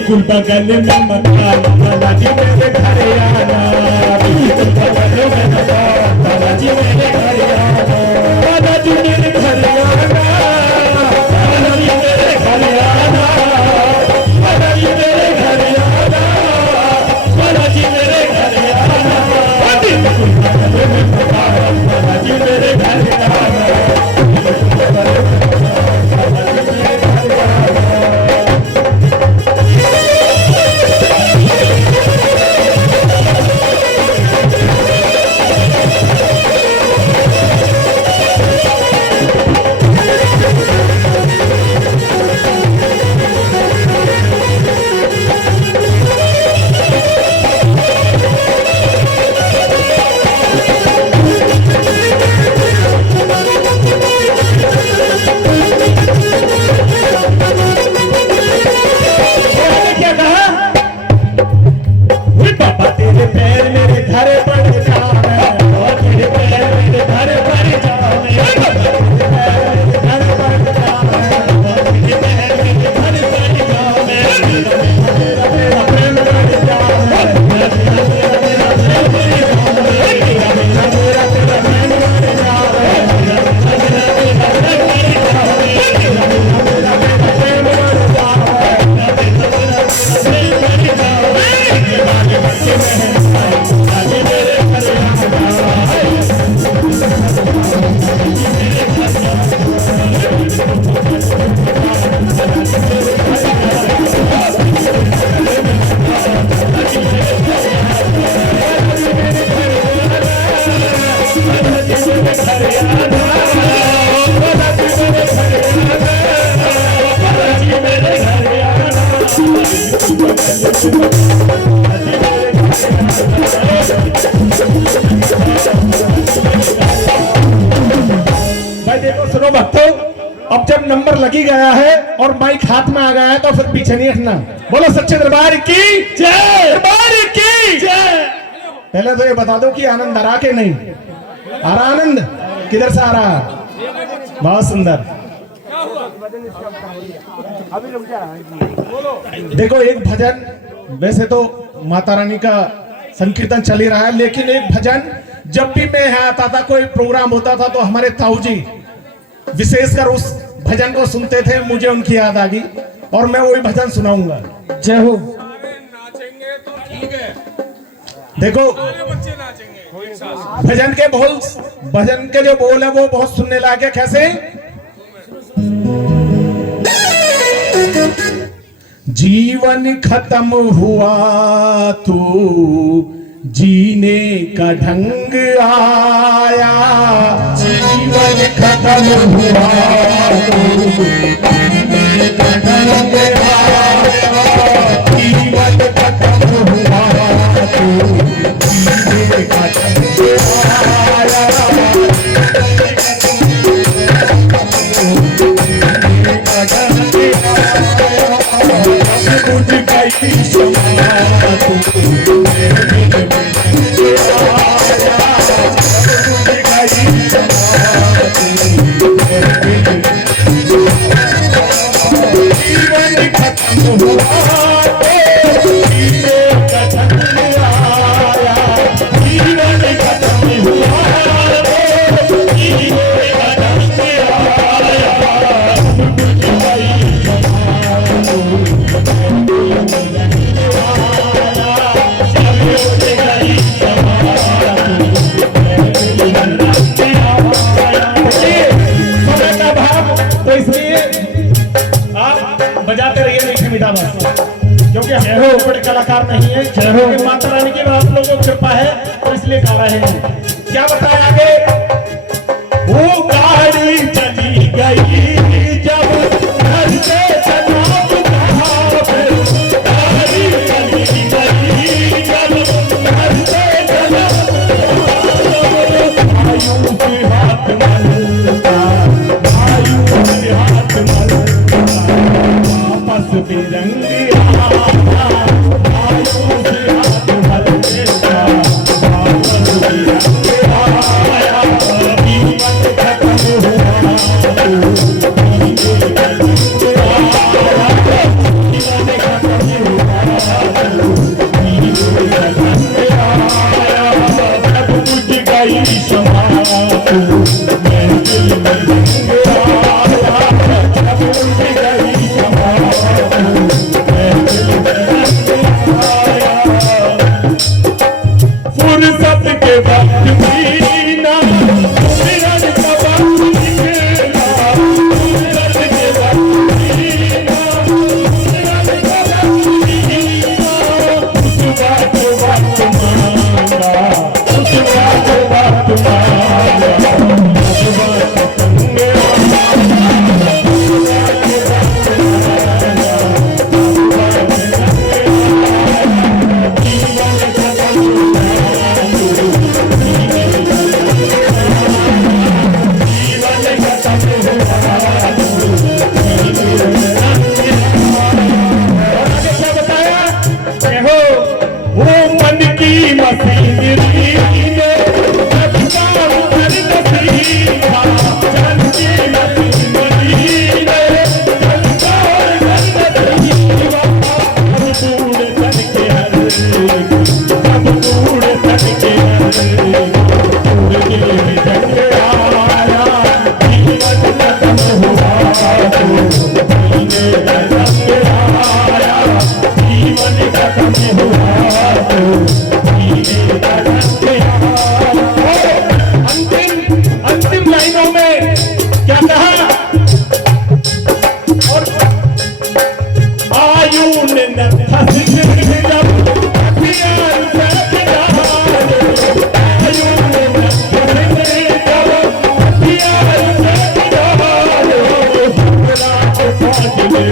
बिल्कुल बगल में मकान, बालाजी मेरे घर आना, बिल्कुल बगल में मकान, बालाजी मेरे घर आना, बालाजी मेरे घर आना, बालाजी मेरे घर आना, बालाजी मेरे घर आना, बालाजी मेरे घर आना, बिल्कुल बगल में मकान, बालाजी मेरे घर आना, बिल्कुल बगल में भाई देखो, सुनो भक्तों, अब जब नंबर लगी गया है और माइक हाथ में आ गया है तो फिर पीछे नहीं हटना। बोलो सच्चे दरबार की जय, दरबार की जय। पहले तो ये बता दो कि आनंद आ रहा कि नहीं आ रहा? आनंद किधर से आ रहा? बहुत सुंदर। देखो, एक भजन, वैसे तो माता रानी का संकीर्तन चल ही रहा है, लेकिन एक भजन जब भी मैं यहाँ आता था, कोई प्रोग्राम होता था, तो हमारे ताऊ जी विशेषकर उस भजन को सुनते थे, मुझे उनकी याद आ गई और मैं वही भजन सुनाऊंगा। जय हो। नाचेंगे तो ठीक है, देखो, बच्चे नाचेंगे। भजन के जो बोल है वो बहुत सुनने लायक है। कैसे? जीवन खत्म हुआ तो जीने का ढंग आया, जीवन खत्म हुआ तो जीने का ढंग आया, जीवन खत्म हुआ तो जीने का ढंग आया, मुझ गई शमा तू मेरे क्योंकि हम लोग बड़े कलाकार नहीं है, क्योंकि माता रानी की आप लोगों को कृपा है तो इसलिए गा रहे हैं। क्या बताया आगे? वो गाड़ी चली गई जब घर से जनाब कहा, गाड़ी चली गई जब घर से जनाब आयु के हाथ मलता, आयु के हाथ मलता, वापस बिरंगी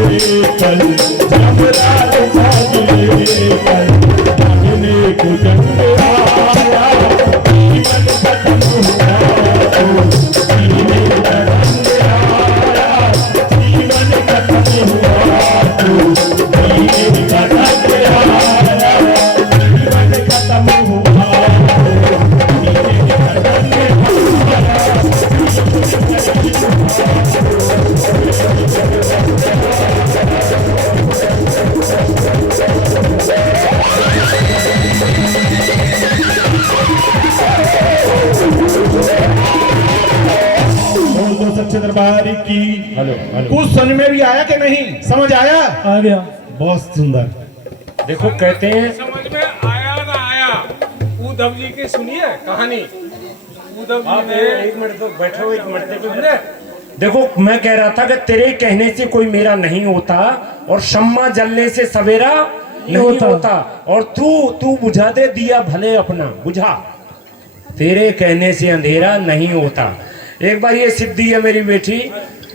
कल जमराज साजे कल भागने को जंग आया जीवन खत्म हुआ तो सीने का रंग आया जीवन खत्म हुआ तो सीने का रंग आया जीवन खत्म हुआ सच्चे दरबार की हेलो कुछ समझ में भी आया कि नहीं? समझ आया? आ गया। बहुत सुंदर। देखो कहते हैं समझ में आया ना आया, उद्धव जी की सुनिए कहानी। उद्धव जी ने एक मिनट तो बैठो, एक मिनट देखो मैं कह रहा था कि तेरे कहने से कोई मेरा नहीं होता और शम्मा जलने से सवेरा नहीं होता और तू बुझा दे दिया भले अपना बुझा, तेरे कहने से अंधेरा नहीं होता। एक बार ये सिद्धि है मेरी बेटी,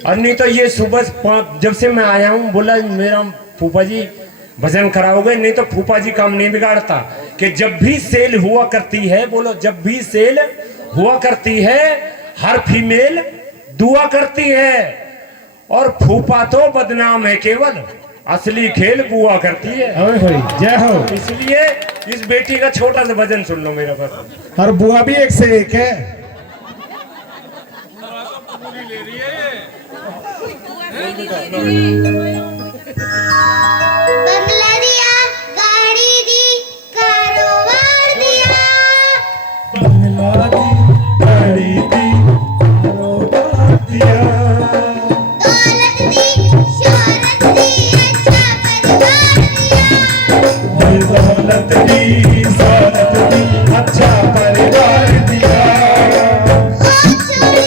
और नहीं तो ये सुबह जब से मैं आया हूँ बोला मेरा फूफा जी भजन कराओगे, नहीं तो फूफा जी काम नहीं बिगाड़ता कि जब भी सेल हुआ करती है, बोलो जब भी सेल हुआ करती है हर फीमेल दुआ करती है और फूफा तो बदनाम है केवल, असली खेल बुआ करती है। जय हो। इसलिए इस बेटी का छोटा सा भजन सुन लो मेरा बस। और बुआ भी एक से एक है। पूरी ले रही है ये। बंगला दिया, गाड़ी दी, कारोबार दिया, बंगला दी, गाड़ी दी, कारोबार दिया, दौलत दी, शोहरत दी, अच्छा परिवार दिया, दौलत दी, शोहरत दी, अच्छा परिवार दिया। ओ छोरी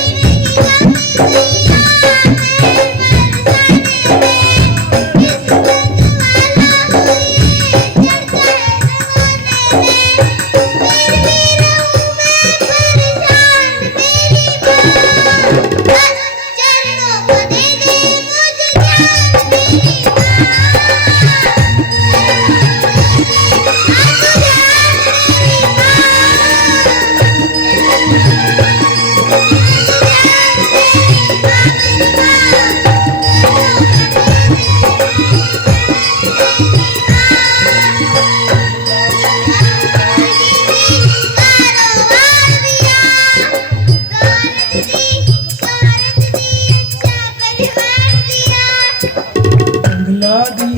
बंगला दी,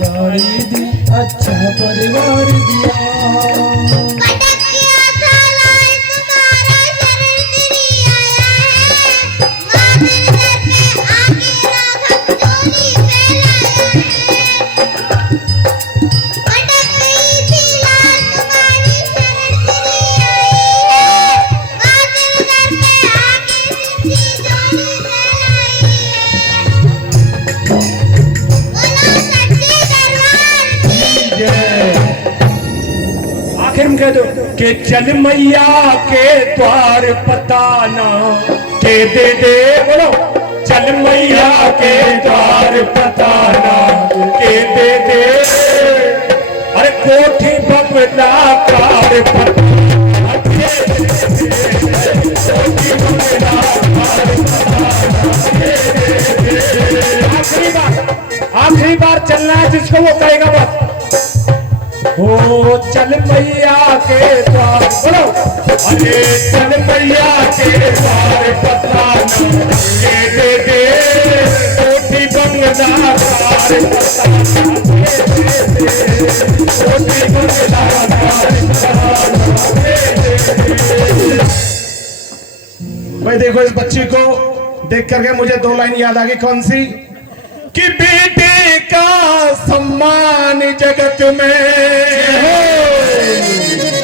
गाड़ी दी, अच्छा परिवार दिया। पटकिया साला तुम्हारा शरण तेरी आया है, माँ तेरे दर पे आके राघव चोली फैलाया है। पटक गई थी लाल तुम्हारी शरण तेरी आई है, माँ तेरे दर पे आके सिंधी चोली फैलाई है। बोलो सच्चे दरबार की आखिर में कह दो कि चल मैया के द्वार पताना के दे बोलो चल मैया के द्वार पताना के दे अरे कोठी बंगला कार पताना के कोठी बंगला कार पताना आखिरी बार चलना है जिसको वो कहेगा बस। ओ चल मैया के द्वार बोलो अरे चल मैया के द्वार पताना के दे कोठी बंगला कार पताना कोठी बंगला कार भाई देखो इस बच्ची को देख करके मुझे दो लाइन याद आ गई। कौन सी? कि बेटे का सम्मान जगत में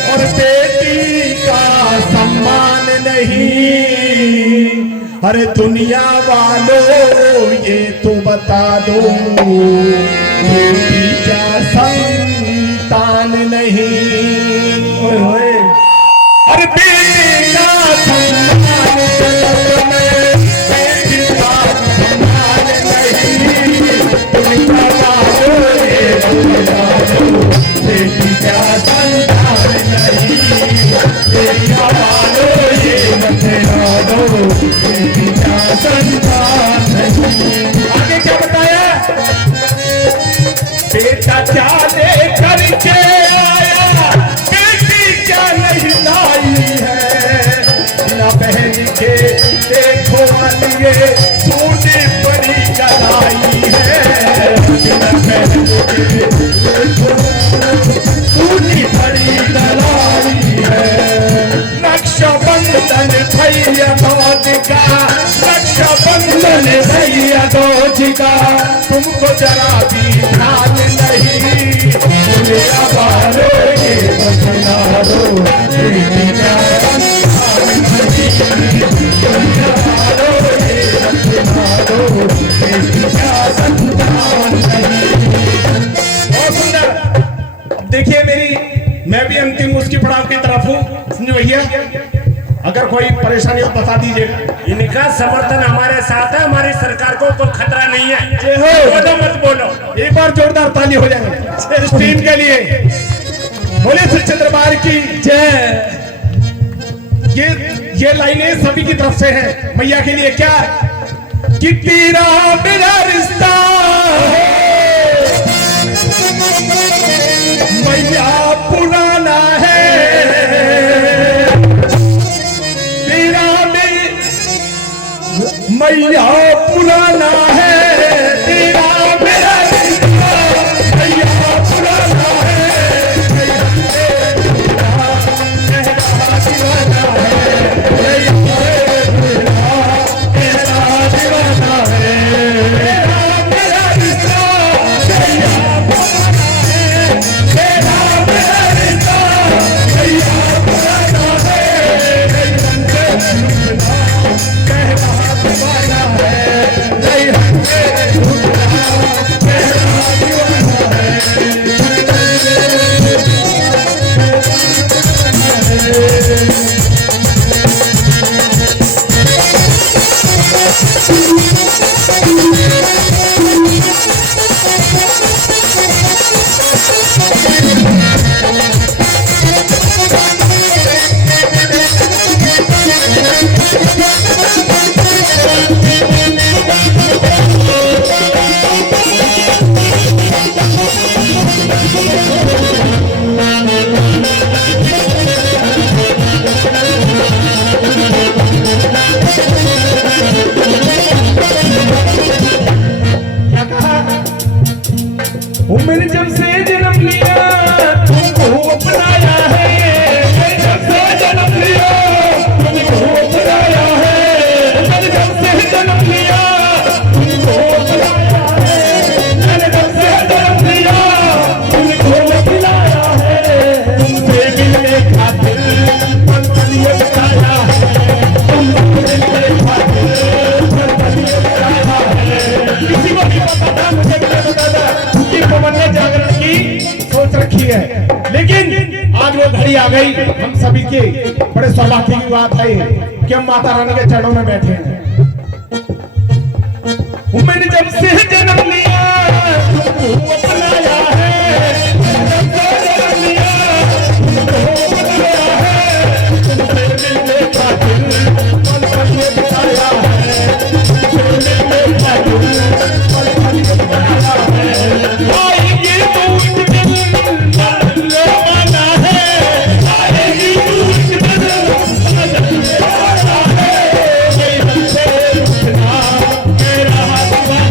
और बेटी का सम्मान नहीं। अरे दुनिया वालों ये तो बता दो बेटी क्या संतान नहीं। अरे बेटी का सम्मान जगत में बेटी का सम्मान नहीं। ये सोने बड़ी कलाई है, सोनी बड़ी कलाई है। रक्षाबंधन भैया दूज का, रक्षाबंधन भैया दूज का, तुमको जरा भी ध्यान नहीं, बोले आवारो ये बचना रो, तेरी जान देखिए मेरी, मैं भी अंतिम उसकी पड़ाव की तरफ हूँ। समझे भैया, अगर कोई परेशानी हो बता दीजिएगा। इनका समर्थन हमारे साथ है, हमारी सरकार को कोई खतरा नहीं है। जय हो। बोलो मत बोलो। एक बार जोरदार ताली हो जाए इस टीम के लिए। बोले श्री चंद्रबार की जय। ये लाइनें सभी की तरफ से हैं। मैया के लिए क्या कि तेरा मेरा रिश्ता मैया पुराना है, तेरा मैया पुराना है, तेरा मेरा रिश्ता मैया पुराना है, मैंने जब से जन्म लिया तुमको अपनाया है, मैंने जब से जन्म लिया तुमको अपनाया है, मैंने जब से जन्म लिया तुमको अपनाया है, मैंने जब से जन्म लिया तुमको अपनाया है, तुमसे मिलने खातिर पल पल ये बताया है, तुमसे मिलने खातिर पल पल ये बताया है। किसी को नहीं पता था, मुझे भी नहीं पता था कि पवन ने जागरण की सोच रखी है, लेकिन आज वो घड़ी आ गई। हम सभी के बड़े सौभाग्य की बात है कि हम माता रानी के चरणों में बैठे हैं। मैंने जब से जन्म लिया तुमको अपनाया है, जब से जन्म लिया तुमको अपनाया है, तुमसे मिलने खातिर पल पल ये बताया है, तुमसे मिलने खातिर पल पल ये बताया है। आएगी तो एक दिन बदलवाना है, आएगी तो एक दिन बदलवाना है, मेरे से रुकना मेरा दीवाना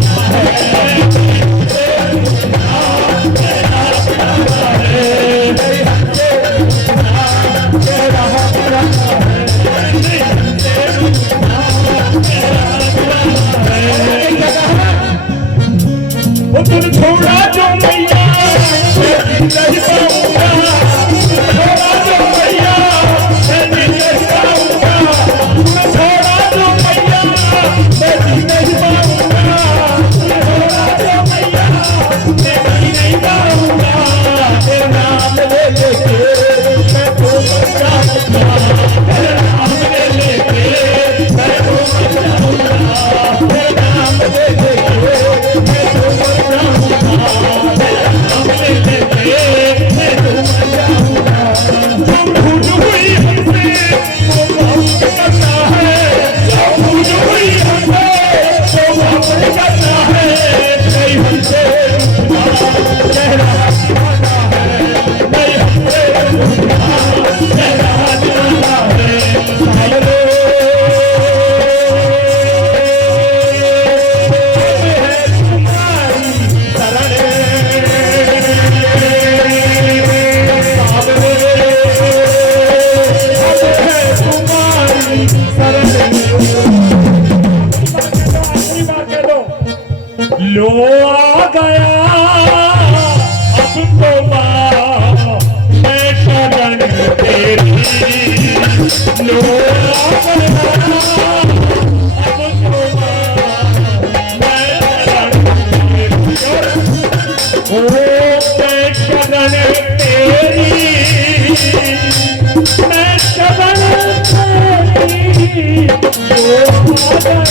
लो आ गया अब तो मैं शरण तेरी, लो आ गया अब तो मैं शरण तेरी, ओ मैं शरण तेरी, मैं शरण तेरी, लो आ गया।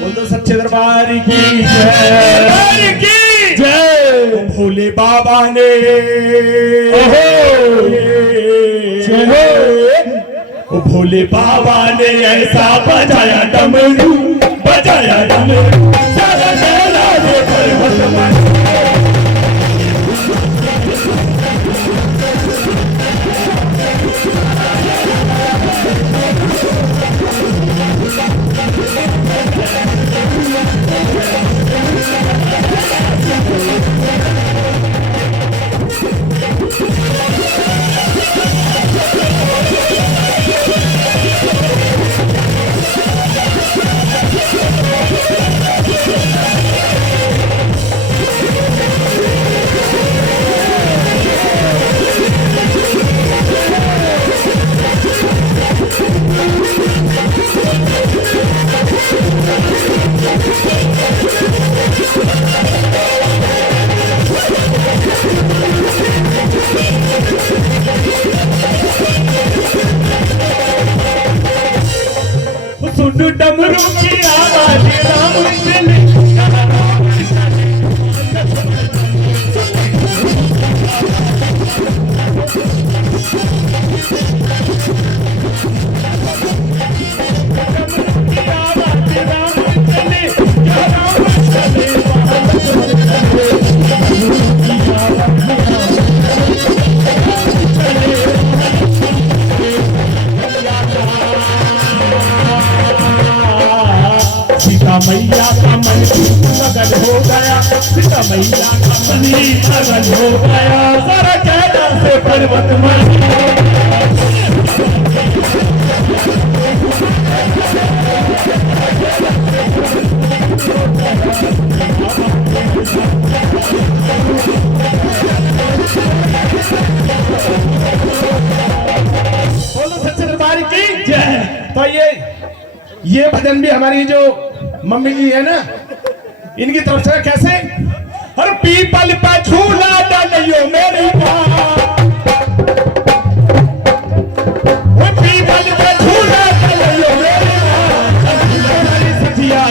बोल दो सच्चे दरबार की जय, की जय भोले बाबा ने जय हो। भोले बाबा ने ऐसा बजाया डमरू, बजाया डमरू, सारा मेला ये पर्वत मन। सुन डमरू की आवाज राम चले, सीता मैया का मन मगन हो गया, सीता मैया का मन मगन हो गया, सारा कैलाश से पर्वत मन। बोलो सच्चे दरबार की जय। तो ये भजन भी हमारी जो मम्मी जी है ना, इनकी तरफ से कैसे, हर पीपल पर झूला डालियो मेरी माँ, पीपल पर झूला डालियो मेरी माँ, सखिया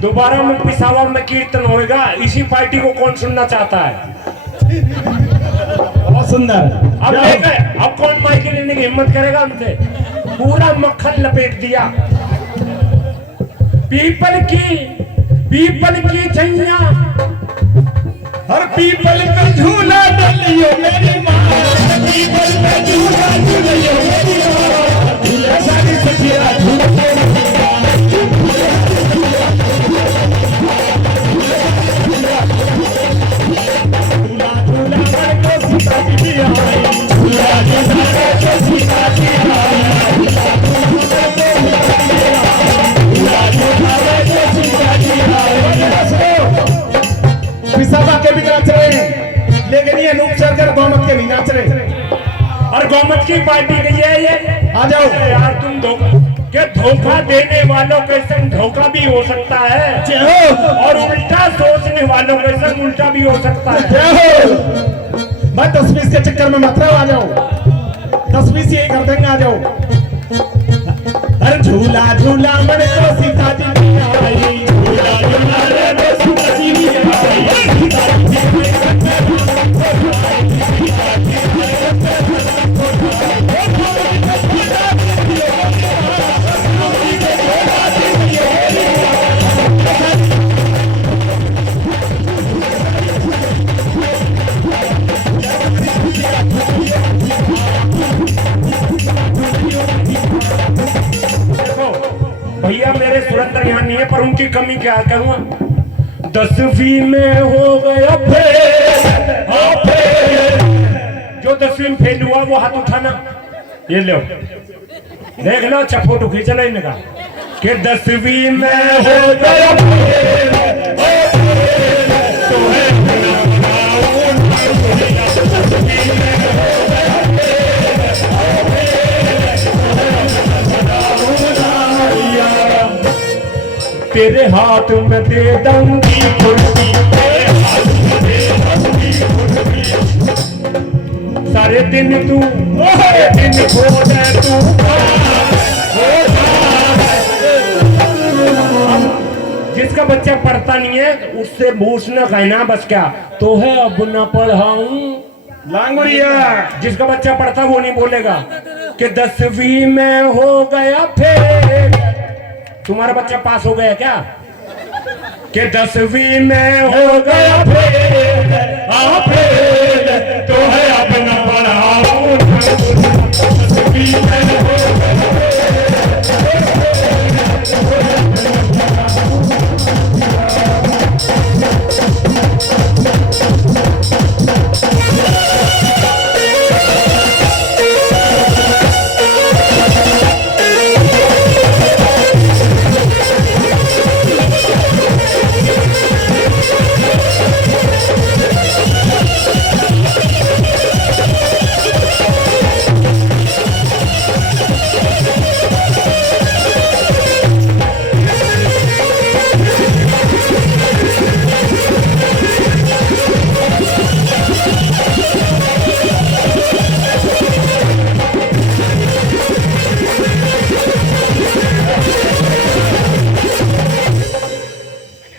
दोबारा में पिशावर में कीर्तन होएगा, इसी पार्टी को कौन सुनना चाहता है? बहुत सुंदर। अब लेकर अब कौन माइक लेने की हिम्मत करेगा उनसे? पूरा मक्खन लपेट दिया। पीपल की छैया, हर पीपल पे झूला डालियो मेरी माँ, पीपल पे झूला झूलियो मेरी माँ, झूले सारी सखिया झूले सीता जी गौमत की पार्टी गई है ये। आ जाओ यार तुम धोखा देने वालों के संग धोखा भी हो सकता है जय हो और उल्टा सोचने वालों के संग उल्टा भी हो सकता है। जय हो। भाई 10-20 के चक्कर में मत रहो, आ जाओ 10-20 यही कर देंगे, आ जाओ। अरे झूला झूला मन को सीता जी ने आई, झूला झूला रे वो सीता जी ने आई। भैया मेरे सुरंदर यहाँ नहीं है पर उनकी कमी क्या कहूँ। 10वीं में हो गया फेल, जो 10वीं में फेल हुआ वो हाथ उठाना। ये लो देख लो, अच्छा फोटो खींच लो इनका कि 10वीं में हो गया फेल, तो है तेरे हाथ में दे दूंगी कुर्सी, तेरे हाथ में दे दूंगी कुर्सी। सारे दिन तू खो जाए तू जिसका बच्चा पढ़ता नहीं है उससे पूछना कहना बस क्या तो है अब न पढ़ाऊं लांगुड़िया। जिसका बच्चा पढ़ता वो नहीं बोलेगा कि 10वीं में हो गया फेल। तुम्हारा बच्चा पास हो गया क्या कि 10वीं में हो गया फेल, तो है अपना पढ़ाओ 10वीं में हो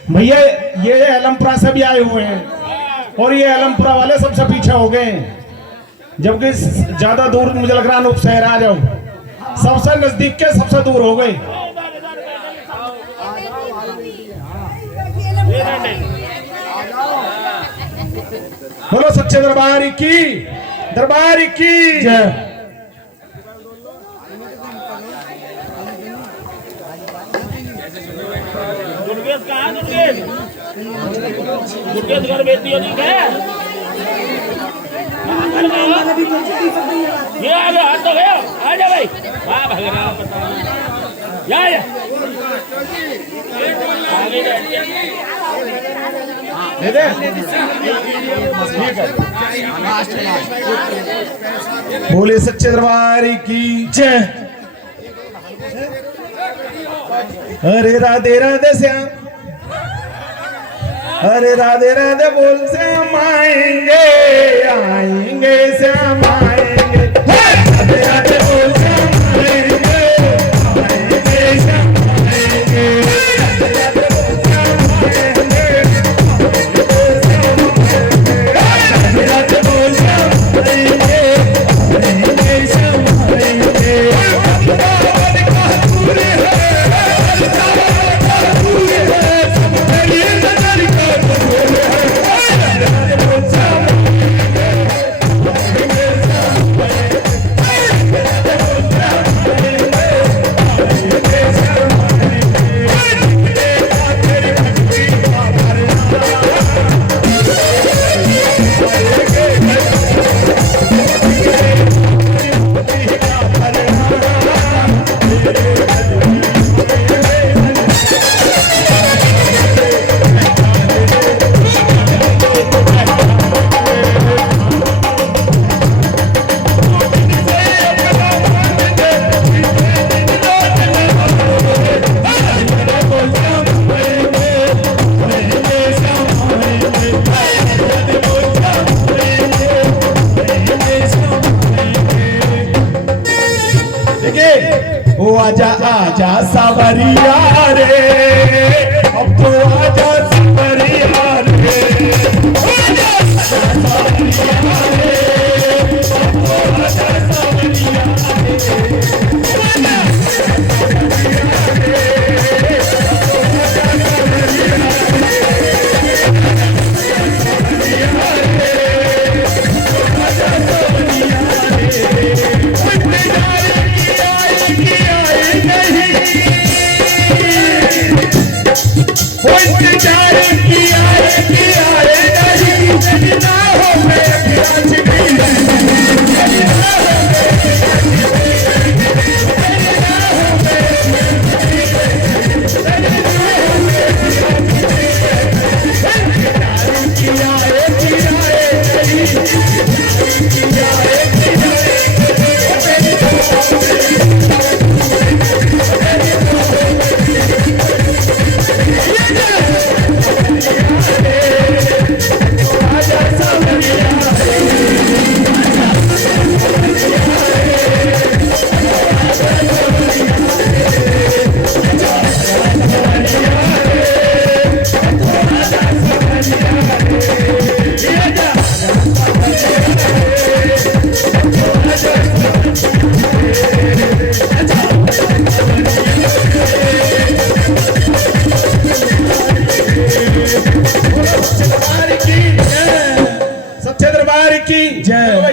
भैया ये एलमपुरा से भी आए हुए हैं और ये एलमपुरा वाले सबसे पीछे हो गए हैं, जबकि ज्यादा दूर मुझे लग रहा है शहर आ जाओ, सबसे नजदीक के सबसे दूर हो गए। बोलो सच्चे दरबार की जय। दुर्गेश घर बेचती है ठीक है। ये आ गया, हाथ तो गया, आ जा भाई। वाह भगवान या आगे बोले सच्चे दरबार की जय। अरे राधे राधे श्याम, अरे राधे राधे बोल श्याम आएंगे आएंगे श्याम आएंगे, राधे राधे बोल श्याम आएंगे आएंगे श्याम आएंगे, राधे राधे बोल श्याम आएंगे राधे राधे बोल श्याम आएंगे आएंगे श्याम आएंगे। आजा आजा सावरिया रे, अब तो आजा सावरिया रे, आजा सावरिया रे, अब तो आजा सावरिया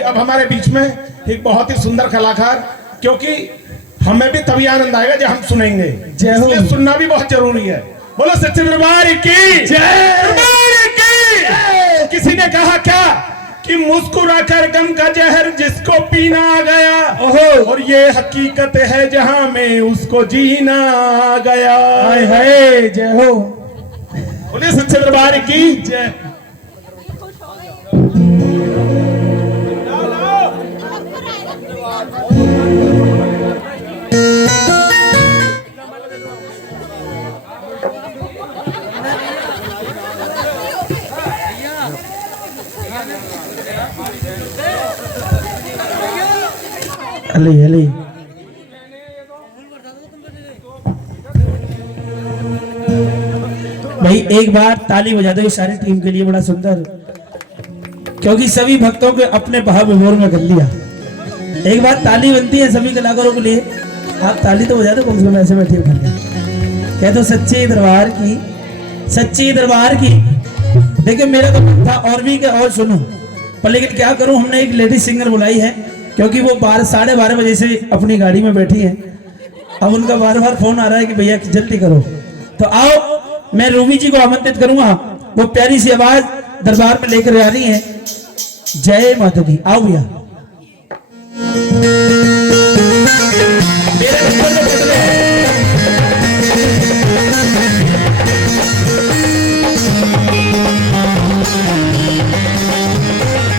अब हमारे बीच में एक बहुत ही सुंदर कलाकार, क्योंकि हमें भी तभी आनंद आएगा जब हम सुनेंगे, इसलिए सुनना भी बहुत जरूरी है। बोलो सच्चे दरबार की जय। किसी ने कहा क्या कि मुस्कुरा कर गम का जहर जिसको पीना आ गया, और ये हकीकत है जहां में उसको जीना आ गया। हाय जय हो। बोले सच्चे दरबार की जय। अली अली भाई एक बार ताली बजा दो सारी टीम के लिए, बड़ा सुंदर, क्योंकि सभी भक्तों के अपने भाव विभोर में कर लिया। एक बार ताली बनती है सभी कलाकारों के लिए, आप ताली तो बजा दो कम से कम, ऐसे बैठे उठा के कह दो सच्चे दरबार की, सच्चे दरबार की। देखिए मेरा तो मन था और भी और सुनूं, पर लेकिन क्या करूं, हमने एक लेडी सिंगर बुलाई है, क्योंकि वो 12-12:30 बजे से अपनी गाड़ी में बैठी है। अब उनका बार बार फोन आ रहा है कि भैया जल्दी करो, तो आओ मैं रूबी जी को आमंत्रित करूंगा, वो प्यारी सी आवाज दरबार में लेकर आ रही है। जय माता दी, आओ भैया।